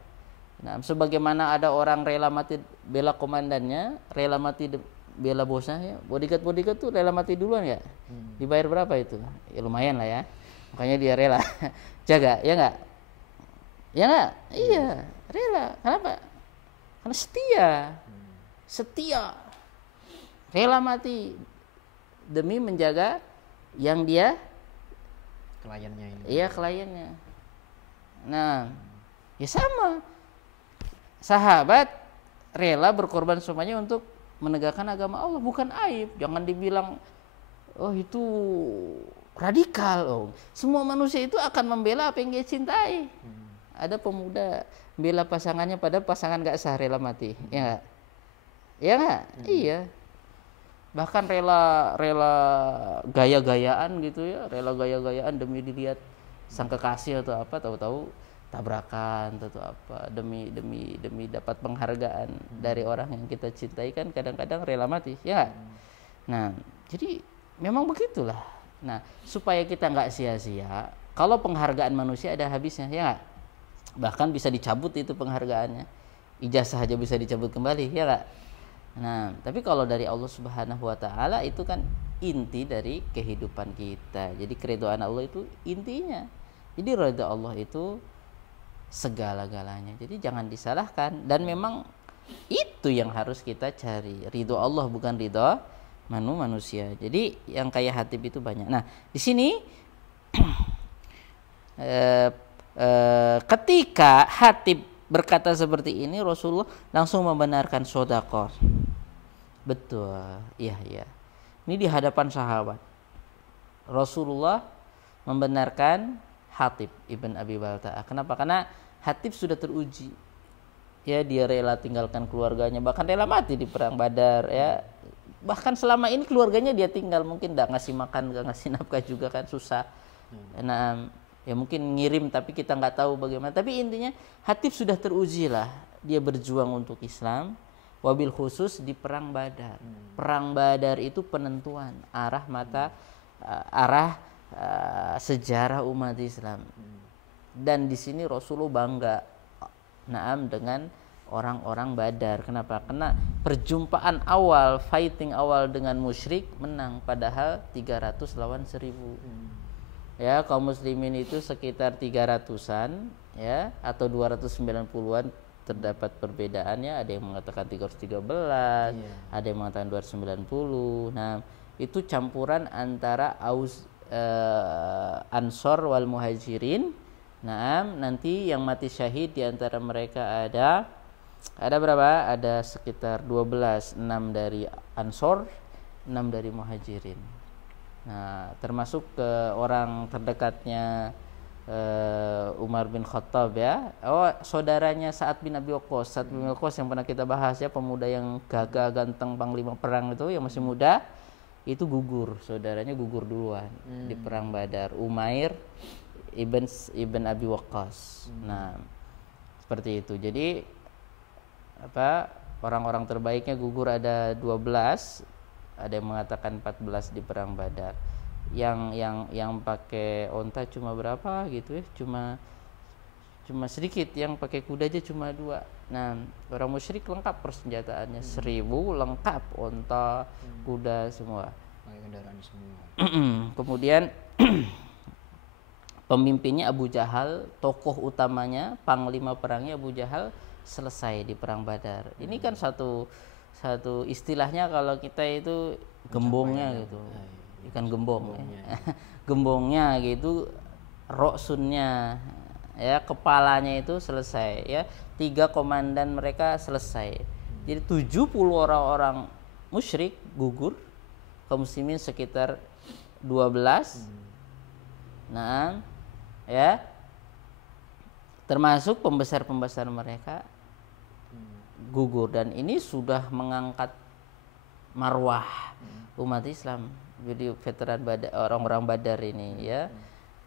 Nah, sebagaimana ada orang rela mati bela komandannya, rela mati bela bosnya, ya. Bodyguard tuh rela mati duluan ya. Dibayar berapa itu? Ya lumayan lah ya. Makanya dia rela jaga, ya enggak? Ya enggak? Iya, rela. Kenapa? Karena setia. Rela mati demi menjaga yang dia kliennya ini. Iya, kliennya. Nah, ya sama. Sahabat rela berkorban semuanya untuk menegakkan agama Allah, bukan aib. Jangan dibilang oh itu radikal. Semua manusia itu akan membela apa yang dia cintai. Ada pemuda bela pasangannya padahal pasangan gak sah, rela mati. Ya enggak? Ya enggak? Iya. Bahkan rela gaya-gayaan gitu ya, rela gaya-gayaan demi dilihat sang kekasih atau apa, tahu-tahu tabrakan atau apa, demi dapat penghargaan dari orang yang kita cintai, kan kadang-kadang rela mati, ya. Nah, jadi memang begitulah. Nah, supaya kita nggak sia-sia, kalau penghargaan manusia ada habisnya, ya nggak? Bahkan bisa dicabut itu penghargaannya, ijazah aja bisa dicabut kembali, ya nggak? Nah, tapi kalau dari Allah Subhanahu Wa Taala itu kan inti dari kehidupan kita. Jadi keridhaan Allah itu intinya. Jadi ridha Allah itu segala-galanya. Jadi jangan disalahkan, dan memang Itu yang harus kita cari, ridho Allah bukan ridho manusia. Jadi yang kayak Hatib itu banyak. Nah di sini ketika Hatib berkata seperti ini, Rasulullah langsung membenarkan sedekah. Betul, iya. Ini di hadapan sahabat. Rasulullah membenarkan Hatib ibn Abi Balta'ah. Kenapa? Karena Hatib sudah teruji. Ya, dia rela tinggalkan keluarganya, bahkan rela mati di perang Badar. Ya, bahkan selama ini keluarganya dia tinggal, mungkin nggak ngasih makan, nggak ngasih nafkah juga kan, susah. Nah, ya mungkin ngirim tapi kita nggak tahu bagaimana. Tapi intinya Hatib sudah teruji lah, dia berjuang untuk Islam. Wabil khusus di perang Badar. Perang Badar itu penentuan arah sejarah umat Islam. Dan di sini Rasulullah bangga dengan orang-orang Badar. Kenapa? Karena perjumpaan awal, fighting awal dengan musyrik menang, padahal 300 lawan 1000. Ya, kaum muslimin itu sekitar 300-an ya, atau 290-an. Terdapat perbedaannya, ada yang mengatakan 313, ada yang mengatakan 290. Nah, itu campuran antara Ansor wal Muhajirin. Nah, nanti yang mati syahid di antara mereka ada berapa? Ada sekitar 12, 6 dari Ansor, 6 dari Muhajirin. Nah, termasuk ke orang terdekatnya Umar bin Khattab ya. Saudaranya Sa'ad bin Abi Waqqas. Sa'ad bin Abi Waqqas yang pernah kita bahas ya, pemuda yang gagah ganteng panglima perang itu, yang masih muda, itu gugur. Saudaranya gugur duluan di perang Badar. Umair ibn Abi Waqqas. Nah, seperti itu. Jadi orang-orang terbaiknya gugur ada 12, ada yang mengatakan 14 di perang Badar. Yang pakai onta cuma berapa gitu ya, cuma sedikit, yang pakai kuda aja cuma 2. Nah, orang musyrik lengkap persenjataannya, 1000 lengkap, onta, kuda semua, pakai kendaraan semua. Kemudian pemimpinnya Abu Jahal, tokoh utamanya, panglima perangnya Abu Jahal, selesai di perang Badar. Ini kan satu istilahnya kalau kita itu gembongnya gitu. Ikan gembong ya. Gembongnya gitu, roksunnya ya, kepalanya itu selesai ya, 3 komandan mereka selesai. Jadi 70 orang-orang musyrik gugur, kaum muslimin sekitar 12. Nah ya, termasuk pembesar-pembesar mereka gugur, dan ini sudah mengangkat marwah umat Islam. Jadi veteran Badar, orang-orang Badar ini ya.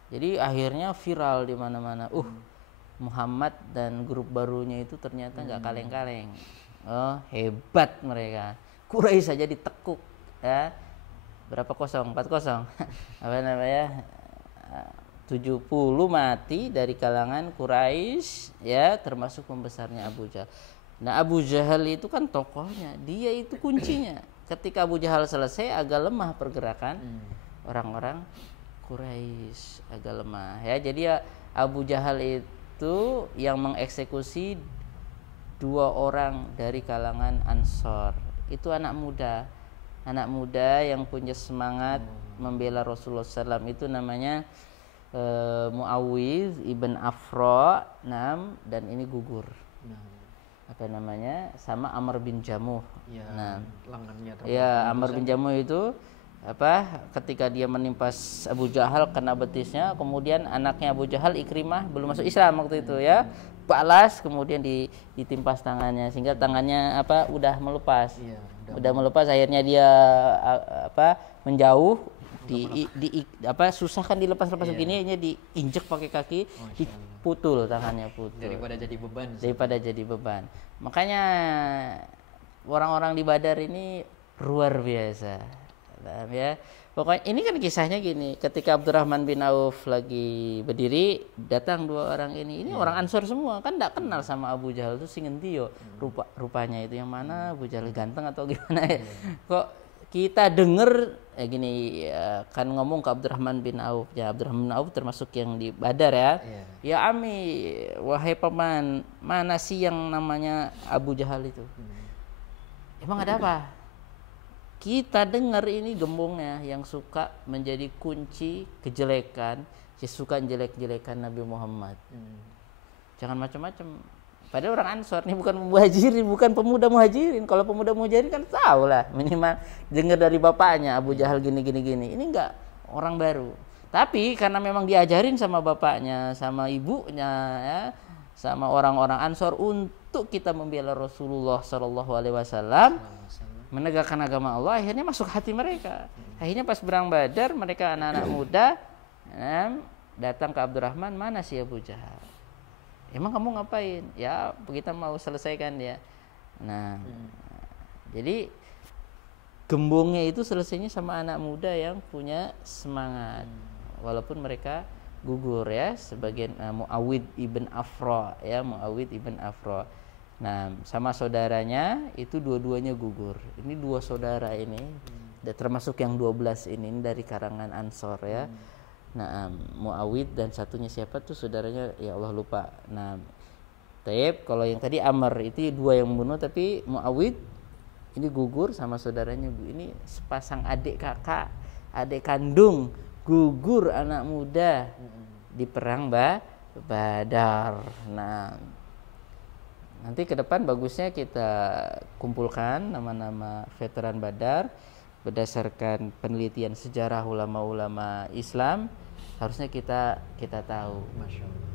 Jadi akhirnya viral di mana-mana. Muhammad dan grup barunya itu ternyata nggak kaleng-kaleng. Hebat mereka. Quraisy saja ditekuk ya. Berapa 4-0. 70 mati dari kalangan Quraisy ya, termasuk pembesarnya Abu Jahal. Nah, Abu Jahal itu kan tokohnya, dia itu kuncinya. Ketika Abu Jahal selesai, agak lemah pergerakan orang-orang Quraisy, agak lemah ya. Jadi ya, Abu Jahal itu yang mengeksekusi 2 orang dari kalangan Ansor. Itu anak muda yang punya semangat membela Rasulullah SAW. Itu namanya Muawidh ibn Afra. Dan ini gugur. Sama Amr bin Jamuh. Amr bin Jamuh itu ketika dia menimpas Abu Jahal kena betisnya, kemudian anaknya Abu Jahal, Ikrimah, belum masuk Islam waktu itu ya, balas, kemudian ditimpas tangannya sehingga tangannya udah melepas. Udah melepas, akhirnya dia menjauh, susah kan dilepas begini, aja diinjek pakai kaki, diputul tangannya, daripada jadi beban. Makanya orang-orang di Badar ini luar biasa ya. Pokoknya ini kan kisahnya gini, ketika Abdurrahman bin Auf lagi berdiri, datang 2 orang ini orang Ansor semua, kan enggak kenal sama Abu Jahal itu singentio. Rupanya itu yang mana, Abu Jahal ganteng atau gimana ya. Kok kita denger gini kan ngomong ke Abdurrahman bin Auf, ya Abdurrahman bin Auf termasuk yang di Badar ya. Ya Ami, wahai paman, mana sih yang namanya Abu Jahal itu? Emang ada apa? Kita dengar ini gembongnya yang suka menjadi kunci kejelekan, suka jelek-jelekan Nabi Muhammad. Jangan macam-macam. Padahal orang Ansor ini bukan muhajirin, bukan pemuda muhajirin. Kalau pemuda muhajirin kan tahu lah, minimal dengar dari bapaknya Abu Jahal gini. Ini enggak orang baru. Tapi karena memang diajarin sama bapaknya, sama ibunya, ya, sama orang-orang Ansor untuk kita membela Rasulullah SAW, menegakkan agama Allah, akhirnya masuk hati mereka. Akhirnya pas perang Badar, mereka anak-anak muda datang ke Abdurrahman, mana sih Abu Jahal? Emang kamu ngapain? Ya kita mau selesaikan dia. Nah, jadi gembongnya itu selesainya sama anak muda yang punya semangat, walaupun mereka gugur ya, sebagian Muawid ibn Afra ya, Muawid ibn Afra. Nah, sama saudaranya itu dua-duanya gugur. Ini dua saudara ini, termasuk yang 12 ini dari karangan Ansor ya. Nah, Muawid dan satunya siapa tuh saudaranya, ya Allah lupa. Nah, Taib, kalau yang tadi Amr itu dua yang membunuh, tapi Muawid ini gugur sama saudaranya. Ini sepasang adik kakak, adik kandung, gugur anak muda di perang Badar. Nah, nanti ke depan bagusnya kita kumpulkan nama-nama veteran Badar berdasarkan penelitian sejarah ulama-ulama Islam. Harusnya kita tahu. Masya Allah.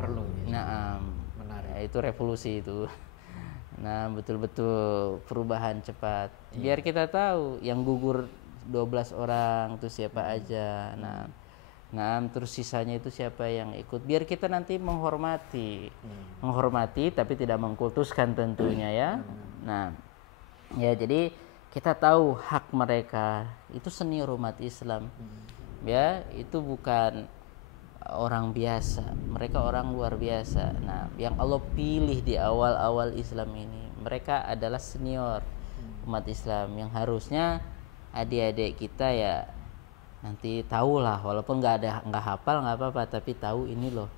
Perlu. Nah, menarik. Itu revolusi itu. Nah, betul-betul perubahan cepat. Biar kita tahu yang gugur 12 orang itu siapa aja. Nah, terus sisanya itu siapa yang ikut. Biar kita nanti menghormati. Menghormati tapi tidak mengkultuskan tentunya ya. Nah, ya jadi kita tahu hak mereka. Itu senior umat Islam. Ya, itu bukan orang biasa, mereka orang luar biasa. Nah, yang Allah pilih di awal-awal Islam ini, mereka adalah senior umat Islam yang harusnya adik-adik kita ya nanti tahulah, walaupun nggak hafal nggak apa-apa, tapi tahu ini loh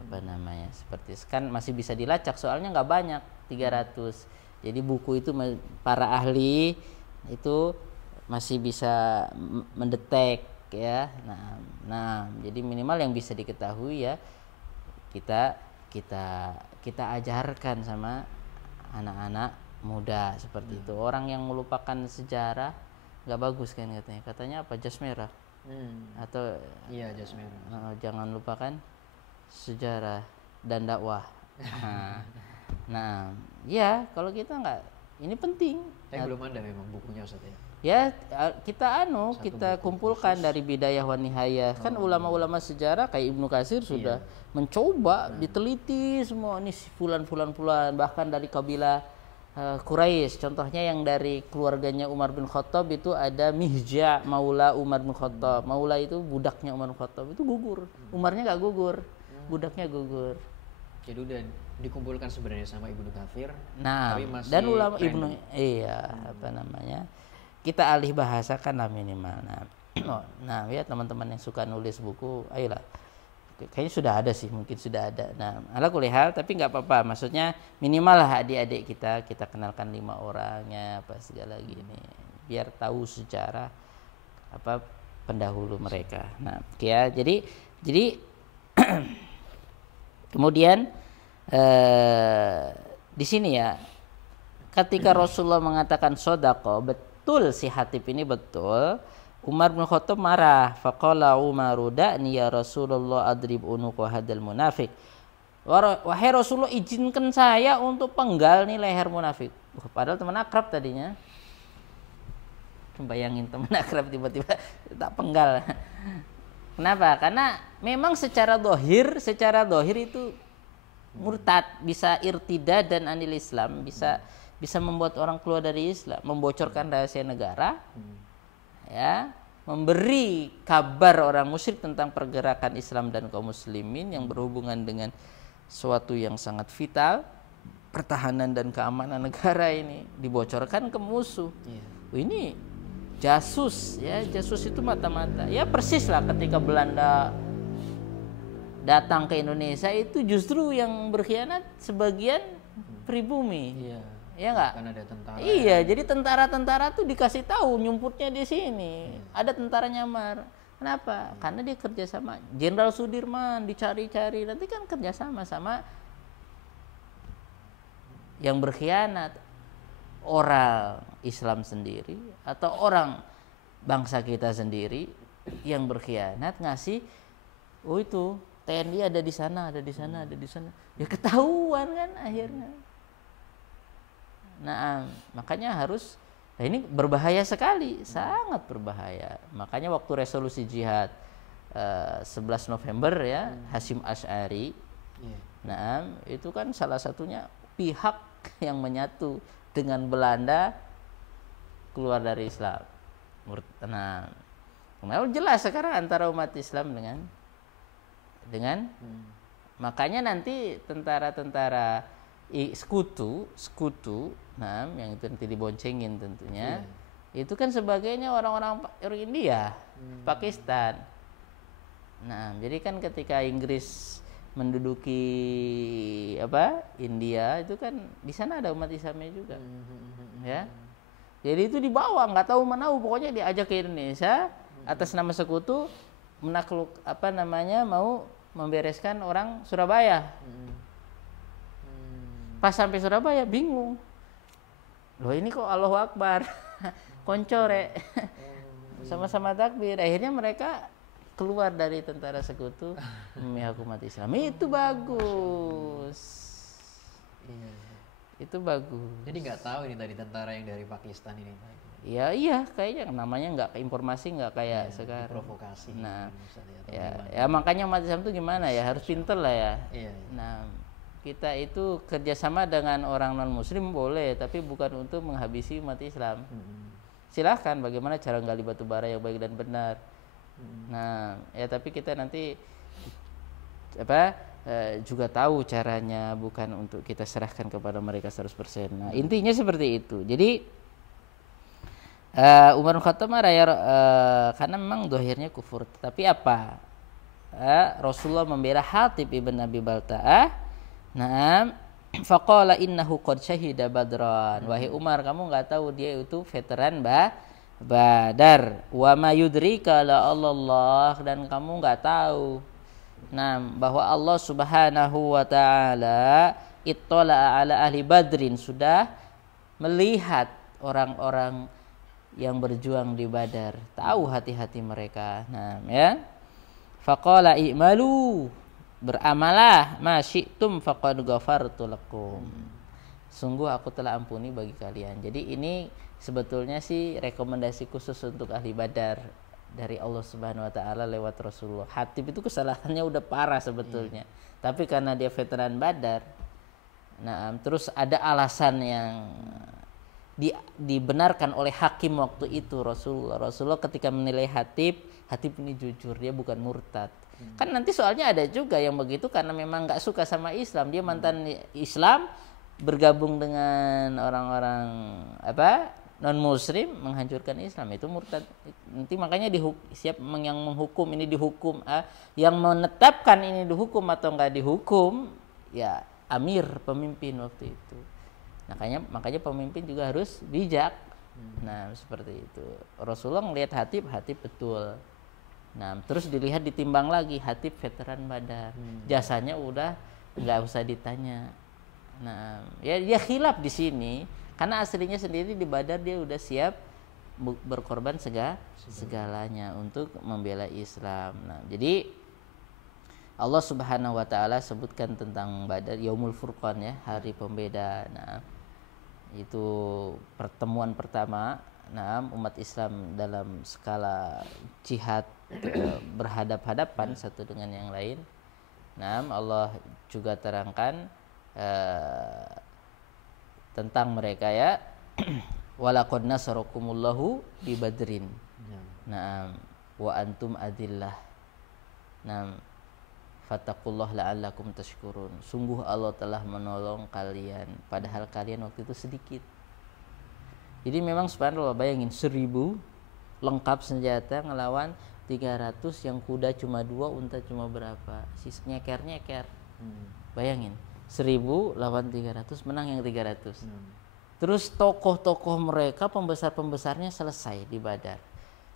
apa namanya, seperti kan masih bisa dilacak soalnya nggak banyak 300. Jadi buku itu para ahli itu masih bisa mendetek ya. Nah, jadi minimal yang bisa diketahui ya kita ajarkan sama anak-anak muda seperti itu. Orang yang melupakan sejarah nggak bagus kan katanya apa, jas merah atau iya jas merah. Jangan lupakan sejarah dan dakwah. Nah, ya kalau kita nggak, ini penting. Belum ada memang bukunya Ustaz ya. Ya kita kumpulkan khusus dari Bidayah wa Nihayah. Kan ulama-ulama sejarah kayak Ibnu Katsir sudah mencoba diteliti semua ini fulan, bahkan dari kabilah Quraisy. Contohnya yang dari keluarganya Umar bin Khattab itu ada Mihja Maula Umar bin Khattab. Maula itu budaknya Umar bin Khattab, itu gugur. Umarnya nggak gugur, budaknya gugur. Jadi udah dikumpulkan sebenarnya sama Ibnu Katsir. Nah, tapi masih dan ulama Ibnu apa namanya? Kita alih bahasakan lah minimal. Nah, ya teman-teman yang suka nulis buku, ayolah. Kayaknya sudah ada sih, mungkin sudah ada. Nah, ala kulihal, tapi nggak apa-apa. Maksudnya minimal lah adik-adik kita kenalkan 5 orangnya apa segala gini, biar tahu sejarah apa pendahulu mereka. Nah, ya jadi kemudian di sini ya, ketika Rasulullah mengatakan sodaqah, betul si Hatib ini betul. Umar bin Khattab marah. Faqala Umaru da'ni ya Rasulullah adrib unuqa hadal munafik. Wahai Rasulullah, izinkan saya untuk penggal nih leher munafik. Padahal teman akrab tadinya. Bayangin teman akrab tiba-tiba tak penggal. Kenapa? Karena memang secara dohir itu murtad, bisa irtidad dan anil Islam, bisa membuat orang keluar dari Islam, membocorkan rahasia negara, ya, memberi kabar orang musyrik tentang pergerakan Islam dan kaum muslimin yang berhubungan dengan suatu yang sangat vital, pertahanan dan keamanan negara ini dibocorkan ke musuh. Ini jasus ya, jasus itu mata-mata. Ya persis lah ketika Belanda datang ke Indonesia itu justru yang berkhianat sebagian pribumi. Iya. Ya enggak? Kan ada tentara. Iya, jadi tentara-tentara tuh dikasih tahu nyumputnya di sini. Ada tentara nyamar. Kenapa? Karena dia kerja sama Jenderal Sudirman, dicari-cari. Nanti kan kerja sama yang berkhianat orang Islam sendiri atau orang bangsa kita sendiri yang berkhianat ngasih, oh itu TNI ada di sana, ada di sana, ada di sana. Ya ketahuan kan akhirnya. Nah, makanya harus, nah ini berbahaya sekali, sangat berbahaya. Makanya waktu resolusi jihad 11 November ya, Hasyim Asy'ari, nah itu kan salah satunya pihak yang menyatu dengan Belanda keluar dari Islam. Nah, jelas sekarang antara umat Islam dengan makanya nanti tentara-tentara sekutu, nah yang itu nanti diboncengin tentunya, itu kan sebagainya orang-orang India, Pakistan. Nah, jadi kan ketika Inggris menduduki India itu kan di sana ada umat Islamnya juga, ya. Jadi itu dibawa, nggak tahu menau, pokoknya diajak ke Indonesia atas nama sekutu menakluk mau membereskan orang Surabaya. Pas sampai Surabaya bingung, loh ini kok Allahu Akbar, koncore, sama-sama takbir. Akhirnya mereka keluar dari tentara sekutu memihak umat Islam. Itu bagus. Itu bagus. Jadi nggak tahu ini tadi tentara yang dari Pakistan ini. Iya, kayaknya namanya nggak informasi nggak kayak sekarang. Provokasi. Nah, ya makanya umat Islam itu gimana ya, harus pinter lah ya. Nah, kita itu kerjasama dengan orang non Muslim boleh, tapi bukan untuk menghabisi umat Islam. Silahkan bagaimana cara gali batu bara yang baik dan benar. Nah, ya tapi kita nanti juga tahu caranya, bukan untuk kita serahkan kepada mereka 100%. Nah, intinya seperti itu. Jadi Umar bin Khattab marah karena memang dohirnya kufur. Tapi apa? Rasulullah membela Hatib ibn Abi Balta'ah. Nah, faqala innahu qad syahida badran. Wahai Umar, kamu enggak tahu dia itu veteran Badar. Wa ma yudrika la Allah, dan kamu enggak tahu bahwa Allah Subhanahu wa taala ittala ala ahli Badrin, sudah melihat orang-orang yang berjuang di Badar, tahu hati-hati mereka. Nah, ya. Faqala i'malu, beramalah, ma syi'tum faqad ghafartu lakum. Sungguh aku telah ampuni bagi kalian. Jadi ini sebetulnya sih rekomendasi khusus untuk ahli Badar dari Allah Subhanahu wa taala lewat Rasulullah. Hatib itu kesalahannya udah parah sebetulnya. Tapi karena dia veteran Badar, nah terus ada alasan yang dibenarkan oleh hakim waktu itu Rasulullah ketika menilai Hatib ini jujur, dia bukan murtad. Kan nanti soalnya ada juga yang begitu karena memang nggak suka sama Islam, dia mantan Islam bergabung dengan orang-orang non Muslim menghancurkan Islam, itu murtad. Nanti makanya siap yang menghukum ini dihukum, yang menetapkan ini dihukum atau nggak dihukum ya amir, pemimpin waktu itu. Makanya pemimpin juga harus bijak. Nah seperti itu. Rasulullah melihat Hatib betul. Nah terus dilihat, ditimbang lagi, Hatib veteran Badar, jasanya udah nggak usah ditanya. Nah ya dia khilaf di sini karena aslinya sendiri di Badar dia udah siap berkorban segalanya untuk membela Islam. Nah jadi Allah Subhanahu wa taala sebutkan tentang Badar, Yaumul Furqan ya, hari pembeda. Nah itu pertemuan pertama umat Islam dalam skala jihad berhadap-hadapan satu dengan yang lain. Allah juga terangkan tentang mereka ya, walaqad nasarakumullahu bi badrin. Wa antum adillah. Fattaqullah la'allakum tashkurun. Sungguh Allah telah menolong kalian padahal kalian waktu itu sedikit. Jadi memang subhanallah, bayangin 1000 lengkap senjata ngelawan 300 yang kuda cuma 2, unta cuma berapa, nyeker. Bayangin 1000 lawan 300, menang yang 300. Terus tokoh-tokoh mereka, pembesar-pembesarnya selesai di Badar.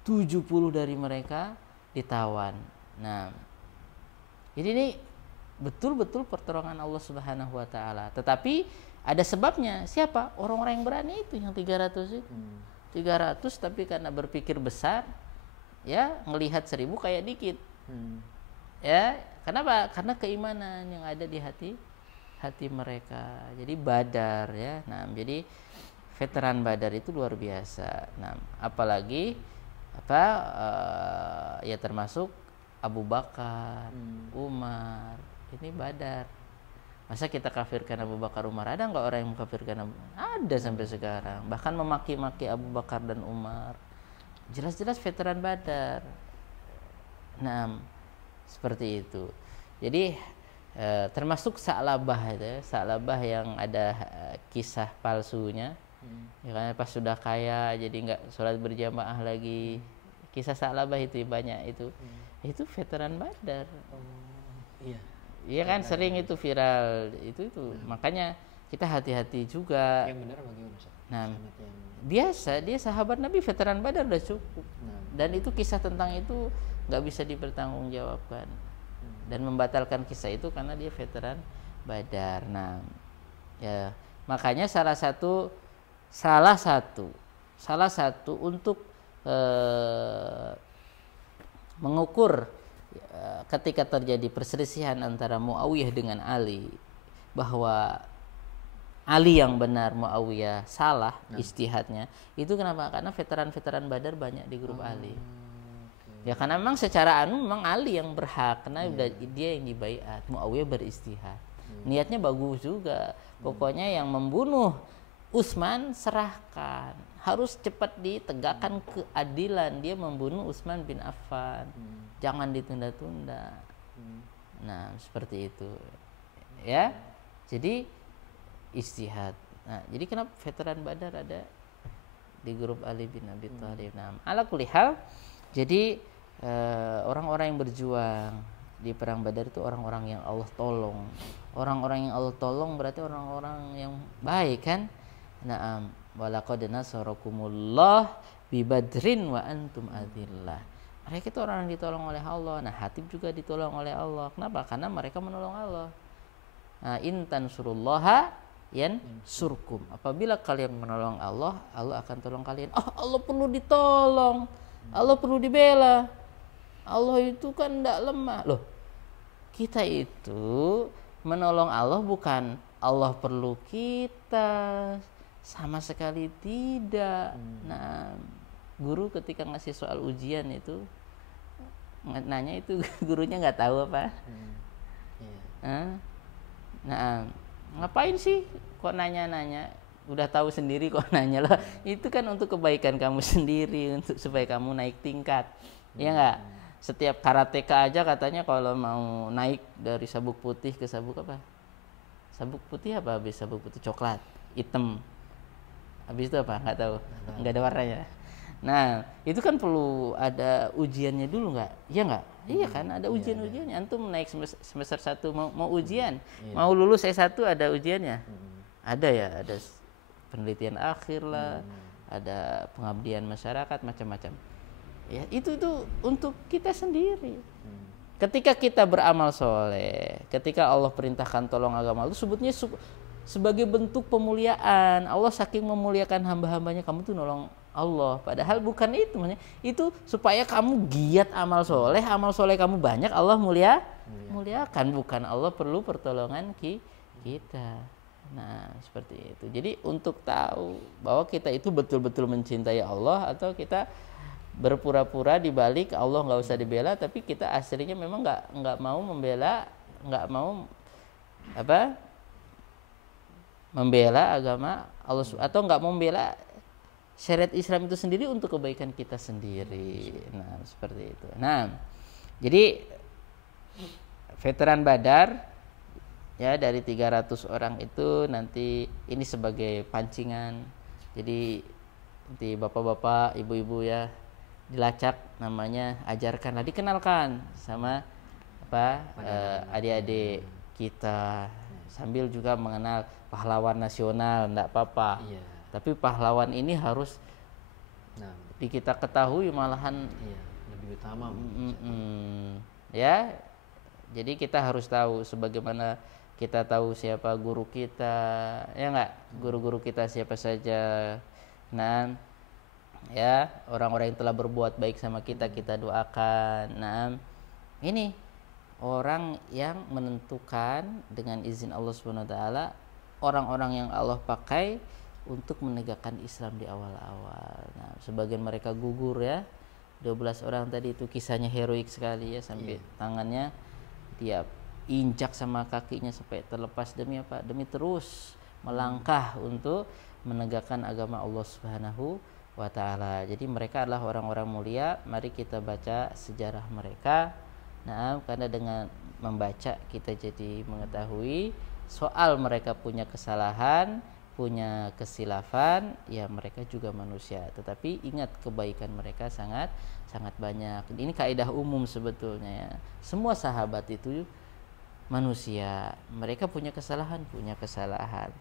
70 dari mereka ditawan. Nah, jadi ini betul-betul pertolongan Allah Subhanahu wa taala. Tetapi ada sebabnya. Siapa? Orang-orang yang berani itu, yang 300 itu. 300 tapi karena berpikir besar, ya, ngelihat 1000 kayak dikit. Ya, kenapa? Karena keimanan yang ada di hati mereka. Jadi Badar, ya. Nah, jadi veteran Badar itu luar biasa. Nah, apalagi ya termasuk Abu Bakar, Umar, ini Badar. Masa kita kafirkan Abu Bakar, Umar? Ada nggak orang yang mengkafirkan Abu? Ada sampai sekarang. Bahkan memaki-maki Abu Bakar dan Umar. Jelas-jelas veteran Badar. Nah, seperti itu. Jadi termasuk Sa'labah itu, ya. Sa'labah yang ada kisah palsunya. Ya, karena pas sudah kaya jadi nggak sholat berjamaah lagi. Kisah Sa'labah itu banyak itu. Itu veteran Badar. Iya. Iya kan, sering itu viral itu. Makanya kita hati-hati juga. Yang benar bagaimana, Ustaz? Nah, biasa dia sahabat Nabi, veteran Badar udah cukup. Dan itu kisah tentang itu nggak bisa dipertanggungjawabkan. Dan membatalkan kisah itu karena dia veteran Badar. Nah, ya makanya salah satu untuk mengukur ketika terjadi perselisihan antara Muawiyah dengan Ali, bahwa Ali yang benar, Muawiyah salah ijtihadnya. Itu kenapa? Karena veteran-veteran Badar banyak di grup Ali. Ya karena memang secara memang Ali yang berhak, karena dia yang dibaiat, Muawiyah beristihad. Niatnya bagus juga. Pokoknya yang membunuh Utsman serahkan, harus cepat ditegakkan keadilan. Dia membunuh Utsman bin Affan, jangan ditunda-tunda. Nah, seperti itu, ya. Jadi istihad. Nah, jadi kenapa veteran Badar ada di grup Ali bin Abi Thalib? Nah, ala kulli hal, jadi orang-orang yang berjuang di perang Badar itu orang-orang yang Allah tolong. Orang-orang yang Allah tolong berarti orang-orang yang baik, kan? Na'am, walaqad nasarakumullah bi Badrin wa antum adillah. Mereka itu orang yang ditolong oleh Allah. Nah, Hatib juga ditolong oleh Allah. Kenapa? Karena mereka menolong Allah. Nah, in tansurullaha yansurkum. Apabila kalian menolong Allah, Allah akan tolong kalian. Oh, Allah perlu ditolong. Allah perlu dibela. Allah itu kan tidak lemah. Loh, kita itu menolong Allah bukan Allah perlu kita. Sama sekali tidak. Nah, guru ketika ngasih soal ujian itu nanya itu gurunya nggak tahu apa. Nah, ngapain sih kok nanya-nanya? Udah tahu sendiri kok nanya lah. Itu kan untuk kebaikan kamu sendiri, untuk supaya kamu naik tingkat. Ya nggak? Setiap karateka aja katanya kalau mau naik dari sabuk putih ke sabuk apa? Sabuk putih apa habis sabuk putih? Coklat, hitam. Habis itu apa? Nggak tahu. Nggak ada warnanya. Nah, itu kan perlu ada ujiannya dulu nggak? Iya nggak? Iya kan, ada ujian-ujiannya. Antum naik semester 1 mau ujian, mau lulus S1 ada ujiannya. Ada ya, ada penelitian akhir lah, ada pengabdian masyarakat, macam-macam. Ya, itu untuk kita sendiri. Ketika kita beramal soleh, ketika Allah perintahkan tolong agama, itu sebutnya sebagai bentuk pemuliaan. Allah saking memuliakan hamba-hambanya, kamu tuh nolong Allah. Padahal bukan itu, itu supaya kamu giat amal soleh kamu banyak, Allah muliakan. Bukan Allah perlu pertolongan kita. Nah, seperti itu. Jadi untuk tahu bahwa kita itu betul-betul mencintai Allah, atau kita berpura-pura dibalik Allah nggak usah dibela, tapi kita aslinya memang nggak mau membela, nggak mau membela agama Allah, atau nggak mau membela syariat Islam itu sendiri untuk kebaikan kita sendiri. Nah, seperti itu. Nah, jadi veteran Badar ya, dari 300 orang itu nanti ini sebagai pancingan. Jadi nanti bapak-bapak, ibu-ibu ya, dilacak namanya, ajarkanlah, dikenalkan sama adik-adik kita, sambil juga mengenal pahlawan nasional, enggak apa-apa. Iya. Tapi pahlawan ini harus di kita ketahui malahan lebih utama. Ya, jadi kita harus tahu, sebagaimana kita tahu siapa guru kita, ya enggak, guru-guru kita siapa saja. Nah, ya, orang-orang yang telah berbuat baik sama kita, kita doakan. Nah, ini orang yang menentukan dengan izin Allah Subhanahu wa taala, orang-orang yang Allah pakai untuk menegakkan Islam di awal-awal. Nah, sebagian mereka gugur ya. 12 orang tadi itu kisahnya heroik sekali ya, sampai tangannya dia injak sama kakinya sampai terlepas, demi apa? Demi terus melangkah untuk menegakkan agama Allah Subhanahu wa taala. Jadi mereka adalah orang-orang mulia. Mari kita baca sejarah mereka. Nah, karena dengan membaca kita jadi mengetahui soal mereka punya kesalahan, punya kesilafan, ya mereka juga manusia. Tetapi ingat, kebaikan mereka sangat banyak. Ini kaidah umum sebetulnya ya. Semua sahabat itu manusia, mereka punya kesalahan.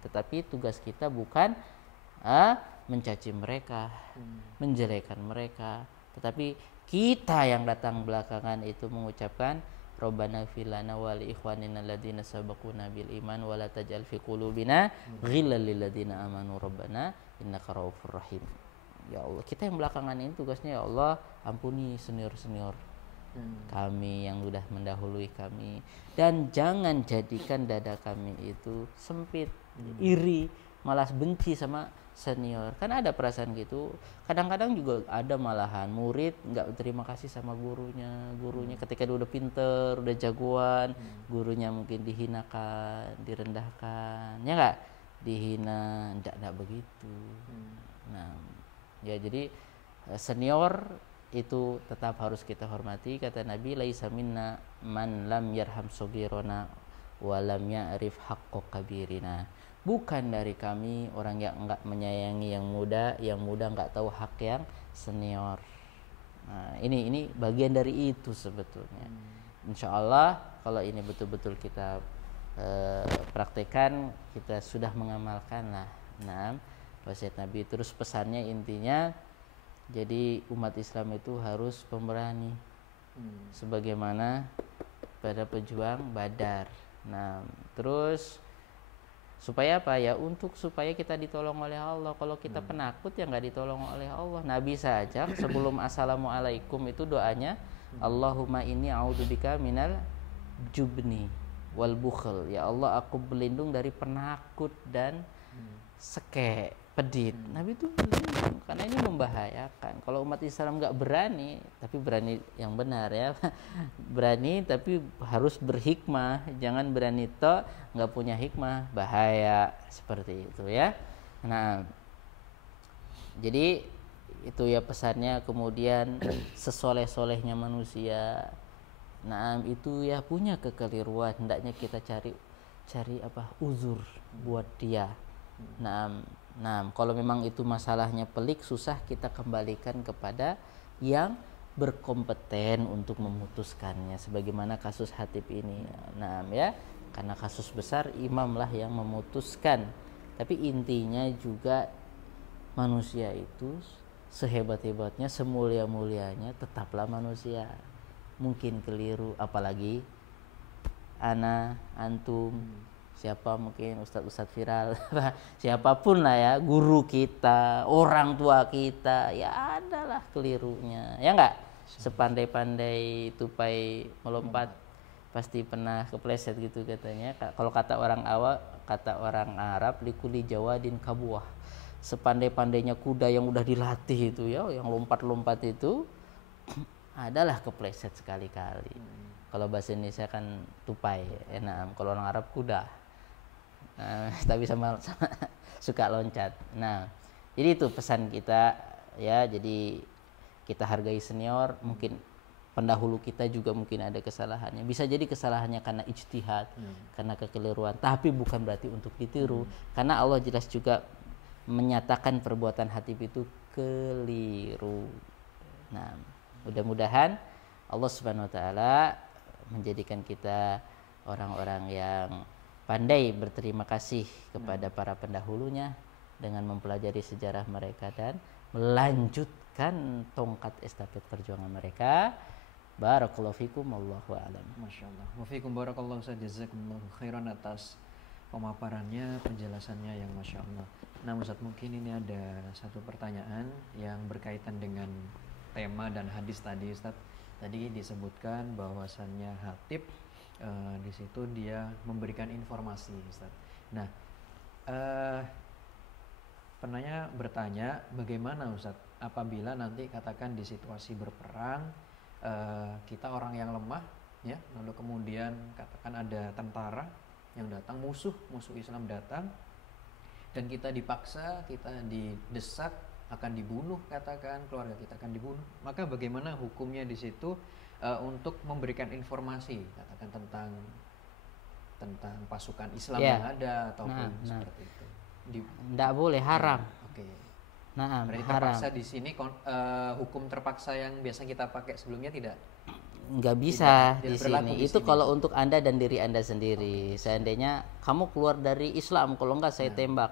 Tetapi tugas kita bukan mencaci mereka, menjelekan mereka, tetapi kita yang datang belakangan itu mengucapkan Rabbana fir lana wa li ikhwanina alladziina sabaquna bil iman wa la taj'al fi qulubina ghillal lil ladziina amanu rabbana innaka raufur rahim. Ya Allah, kita yang belakangan ini tugasnya, ya Allah, ampuni senior-senior kami yang sudah mendahului kami, dan jangan jadikan dada kami itu sempit, iri, malas benci sama senior. Kan ada perasaan gitu. Kadang-kadang juga ada malahan murid nggak terima kasih sama gurunya ketika dia udah pinter, udah jagoan, gurunya mungkin dihinakan, direndahkan, ya nggak, dihina, nggak begitu. Nah, ya jadi senior itu tetap harus kita hormati. Kata Nabi, laisa minna man lam yarham sogirona wa lam ya'rif haqqo kabirina. Bukan dari kami orang yang enggak menyayangi yang muda enggak tahu hak yang senior. Nah, ini bagian dari itu sebetulnya. Insya Allah kalau ini betul-betul kita praktekkan, kita sudah mengamalkan lah. Nah, wasiat Nabi. Terus pesannya intinya, jadi umat Islam itu harus pemberani, sebagaimana pada pejuang Badar. Nah, terus supaya apa ya? Supaya kita ditolong oleh Allah. Kalau kita penakut ya nggak ditolong oleh Allah. Nabi saja sebelum assalamualaikum itu doanya, Allahumma inni a'udzubika minal jubni wal bukhl. Ya Allah, aku berlindung dari penakut dan seke, pedit. Nabi itu berlindung karena ini membahayakan. Kalau umat Islam nggak berani, tapi berani yang benar ya, berani tapi harus berhikmah. Jangan berani toh nggak punya hikmah, bahaya seperti itu ya. Nah, jadi itu ya pesannya. Kemudian sesoleh-solehnya manusia, nah itu ya punya kekeliruan, hendaknya kita cari uzur buat dia. Nah, kalau memang itu masalahnya pelik, susah, kita kembalikan kepada yang berkompeten untuk memutuskannya, sebagaimana kasus Hatib ini. Nah, ya, karena kasus besar, imam lah yang memutuskan. Tapi intinya juga manusia itu sehebat-hebatnya, semulia-mulianya, tetaplah manusia. Mungkin keliru, apalagi ana, antum, siapa, mungkin ustadz viral, siapapun lah ya, guru kita, orang tua kita, ya adalah kelirunya, ya enggak? Sepandai-pandai tupai melompat pasti pernah kepleset gitu katanya. Kalau kata orang Arab, likuli jawadin kabuah, sepandai-pandainya kuda yang udah dilatih itu ya, yang lompat-lompat itu adalah kepleset sekali-kali. Kalau bahasa Indonesia kan tupai, enak. Kalau orang Arab kuda. Tapi sama suka loncat. Nah, jadi itu pesan kita ya. Jadi kita hargai senior. Mungkin pendahulu kita juga mungkin ada kesalahannya. Bisa jadi kesalahannya karena ijtihad, karena kekeliruan. Tapi bukan berarti untuk ditiru. Karena Allah jelas juga menyatakan perbuatan Hatib itu keliru. Nah, mudah-mudahan Allah Subhanahu wa taala menjadikan kita orang-orang yang pandai berterima kasih kepada para pendahulunya dengan mempelajari sejarah mereka dan melanjutkan tongkat estafet perjuangan mereka. Barakallahu fikum, wallahu a'lam. Masyaallah. Wa fikum barakallahu, jazakumullahu khairan atas pemaparannya, penjelasannya yang Masya Allah. Nah Ustaz, mungkin ini ada satu pertanyaan yang berkaitan dengan tema dan hadis tadi Ustaz. Tadi disebutkan bahwasannya khatib di situ dia memberikan informasi Ustaz. Nah penanya bertanya, bagaimana Ustaz apabila nanti katakan di situasi berperang, kita orang yang lemah ya, lalu kemudian katakan ada tentara yang datang, musuh Islam datang, dan kita dipaksa, kita didesak akan dibunuh, katakan keluarga kita akan dibunuh, maka bagaimana hukumnya di situ untuk memberikan informasi katakan tentang pasukan Islam yang ada ataupun seperti itu? Tidak boleh, haram. Oke. Nah, berarti haram. terpaksa di sini hukum terpaksa yang biasa kita pakai sebelumnya tidak? Nggak bisa tidak di berlaku sini. di Itu sini. kalau untuk Anda dan diri Anda sendiri. Seandainya kamu keluar dari Islam, kalau enggak saya tembak.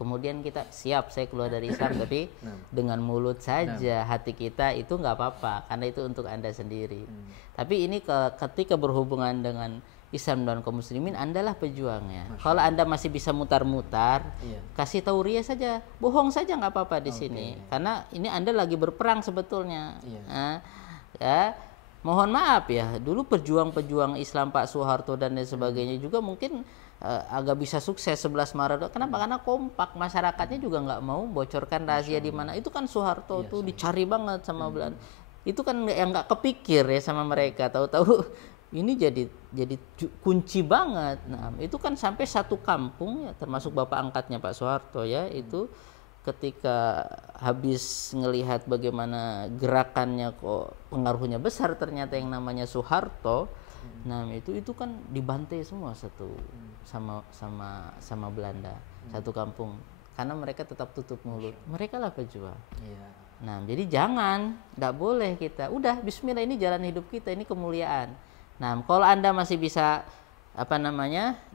Kemudian kita siap, saya keluar dari Islam, tapi dengan mulut saja, hati kita itu nggak apa-apa, karena itu untuk Anda sendiri. Tapi ini ketika berhubungan dengan Islam dan kaum muslimin, Andalah pejuangnya. Kalau Anda masih bisa mutar-mutar, kasih tahu ria saja, bohong saja nggak apa-apa di sini, karena ini Anda lagi berperang sebetulnya. Ya, mohon maaf ya, dulu pejuang-pejuang Islam Pak Soeharto dan lain sebagainya juga mungkin agak bisa sukses 11 Maret. Kenapa? Karena kompak, masyarakatnya juga nggak mau bocorkan rahasia di mana. Itu kan Soeharto tuh dicari banget sama Belanda. Itu kan yang nggak kepikir ya sama mereka. Tahu-tahu ini jadi kunci banget. Nah, itu kan sampai satu kampung ya, termasuk bapak angkatnya Pak Soeharto ya, itu ketika habis ngelihat bagaimana gerakannya kok pengaruhnya besar ternyata yang namanya Soeharto. Nah, itu kan dibantai semua sama Belanda, satu kampung. Karena mereka tetap tutup mulut. Mereka lah pejuang. Nah, jadi enggak boleh kita. Udah, bismillah, ini jalan hidup kita, ini kemuliaan. Nah, kalau Anda masih bisa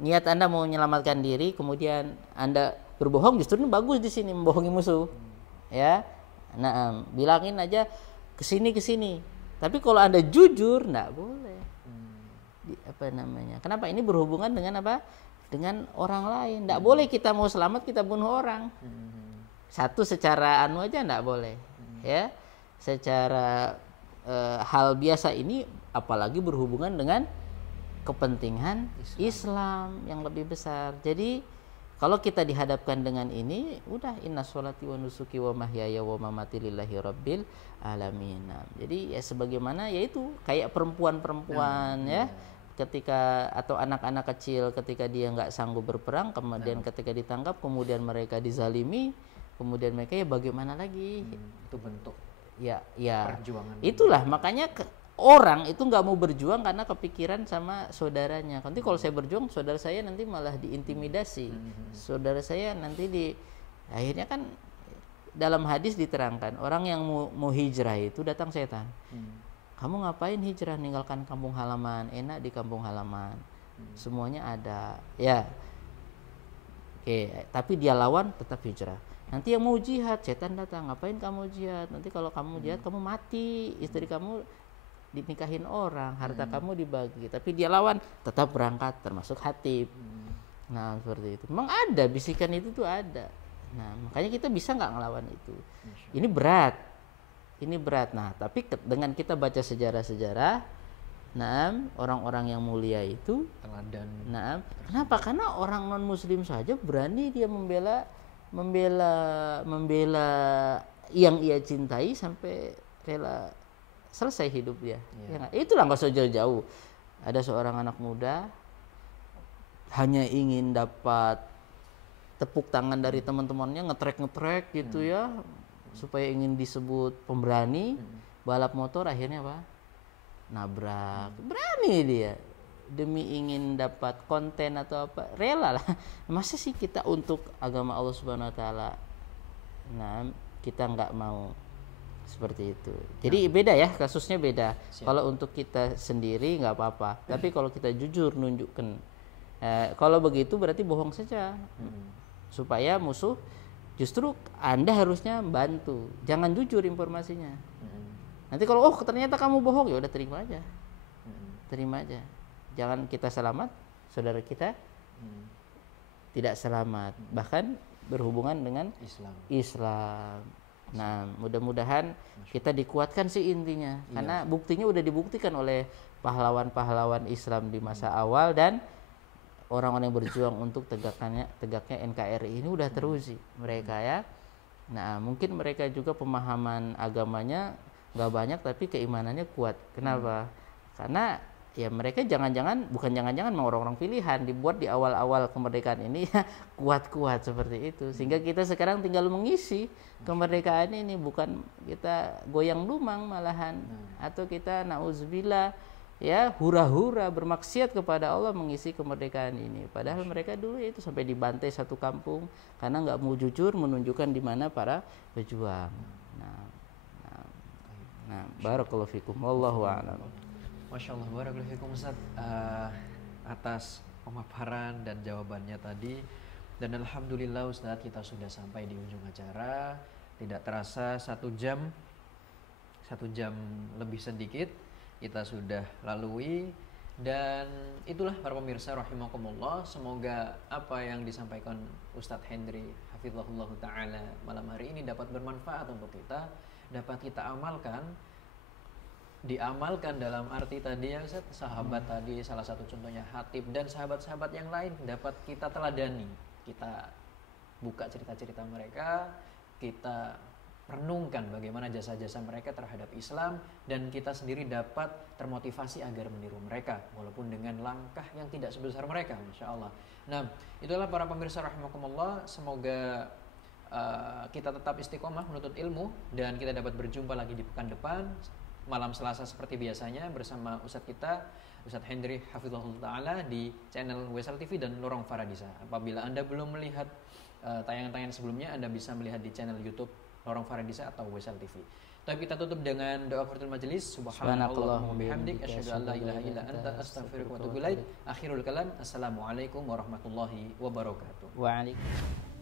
niat Anda mau menyelamatkan diri, kemudian Anda berbohong, justru ini bagus di sini, membohongi musuh. Ya. Nah, bilangin aja kesini. Tapi kalau Anda jujur, enggak boleh. Kenapa? Ini berhubungan dengan apa? Dengan orang lain. Enggak boleh kita mau selamat kita bunuh orang. Satu secara aja enggak boleh. Ya. Secara hal biasa ini, apalagi berhubungan dengan kepentingan Islam yang lebih besar. Jadi kalau kita dihadapkan dengan ini, udah, inna sholati wa nusuki wa mahyaya wa mamati lillahi rabbil alamin. Jadi ya sebagaimana yaitu kayak perempuan-perempuan ya, ketika atau anak-anak kecil ketika dia nggak sanggup berperang, kemudian ketika ditangkap, kemudian mereka dizalimi, kemudian mereka ya bagaimana lagi? Itu bentuk ya perjuangan. Itulah makanya orang itu nggak mau berjuang karena kepikiran sama saudaranya. Nanti kalau saya berjuang, saudara saya nanti malah diintimidasi. Saudara saya nanti akhirnya kan dalam hadis diterangkan, orang yang mau hijrah itu datang setan. Kamu ngapain hijrah, ninggalkan kampung halaman, enak di kampung halaman, semuanya ada. Ya, oke, tapi dia lawan tetap hijrah. Nanti yang mau jihad, setan datang, ngapain kamu jihad? Nanti kalau kamu jihad, kamu mati, istri kamu dinikahin orang, harta kamu dibagi. Tapi dia lawan, tetap berangkat, termasuk khatib. Nah, seperti itu. Memang ada, bisikan itu tuh ada. Nah, makanya kita bisa nggak ngelawan itu. Ini berat. Nah, tapi dengan kita baca sejarah-sejarah, orang-orang yang mulia itu teladan. Kenapa? Karena orang non muslim saja berani dia membela yang ia cintai sampai rela selesai hidup dia. Ya, itulah nggak usah jauh-jauh. Ada seorang anak muda hanya ingin dapat tepuk tangan dari teman-temannya, ngetrek gitu ya, supaya ingin disebut pemberani balap motor, akhirnya apa? Nabrak. Berani dia demi ingin dapat konten atau apa, rela lah. Masa sih kita untuk agama Allah Subhanahu wa taala, kita nggak mau Seperti itu. Jadi beda ya, kasusnya beda. Siap. Kalau untuk kita sendiri nggak apa-apa, tapi kalau kita jujur nunjukkan, kalau begitu berarti bohong saja, supaya musuh justru Anda harusnya bantu, jangan jujur informasinya. Nanti kalau ternyata kamu bohong, ya udah terima aja, terima aja. Jangan kita selamat, saudara kita tidak selamat, bahkan berhubungan dengan Islam. Nah, mudah-mudahan kita dikuatkan sih intinya, karena buktinya udah dibuktikan oleh pahlawan-pahlawan Islam di masa awal, dan orang-orang yang berjuang untuk tegaknya NKRI ini udah teruji mereka ya. Nah, mungkin mereka juga pemahaman agamanya nggak banyak, tapi keimanannya kuat. Kenapa? Karena ya mereka bukan jangan-jangan orang-orang pilihan dibuat di awal-awal kemerdekaan ini ya kuat-kuat seperti itu, sehingga kita sekarang tinggal mengisi kemerdekaan ini, bukan kita goyang lumang malahan, atau kita nauzubillah ya hura-hura bermaksiat kepada Allah mengisi kemerdekaan ini. Padahal mereka dulu itu sampai dibantai satu kampung karena nggak mau jujur menunjukkan di mana para pejuang. Nah, barakallahu fikum, wallahu a'lam. Masya Allah, barakallahu fikum Ustaz, atas pemaparan dan jawabannya tadi. Dan alhamdulillah Ustaz, kita sudah sampai di ujung acara. Tidak terasa 1 jam lebih sedikit kita sudah lalui. Dan itulah para pemirsa rahimakumullah, semoga apa yang disampaikan Ustadz Hendry hafizahullah ta'ala malam hari ini dapat bermanfaat untuk kita, dapat kita diamalkan dalam arti tadi yang sahabat tadi, salah satu contohnya Hatib, dan sahabat-sahabat yang lain dapat kita teladani, kita buka cerita-cerita mereka, kita renungkan bagaimana jasa-jasa mereka terhadap Islam, dan kita sendiri dapat termotivasi agar meniru mereka walaupun dengan langkah yang tidak sebesar mereka, Masya Allah. Nah, itulah para pemirsa rahimakumullah, semoga kita tetap istiqomah menuntut ilmu, dan kita dapat berjumpa lagi di pekan depan malam Selasa seperti biasanya bersama Ustadz kita, Ustadz Hendry hafizahullah ta'ala, di channel Wesal TV dan Lorong Faradisa. Apabila Anda belum melihat tayangan-tayangan sebelumnya, Anda bisa melihat di channel YouTube Lorong Faradisa atau Wesal TV. Tapi kita tutup dengan doa kafaratul majelis. Subhanallahumma bihamdik, asyhadu an la ilaha illa anta, astaghfiruka wa atubu ilaik. Akhirul kalam, assalamualaikum warahmatullahi wabarakatuh. Waalaikumsalam.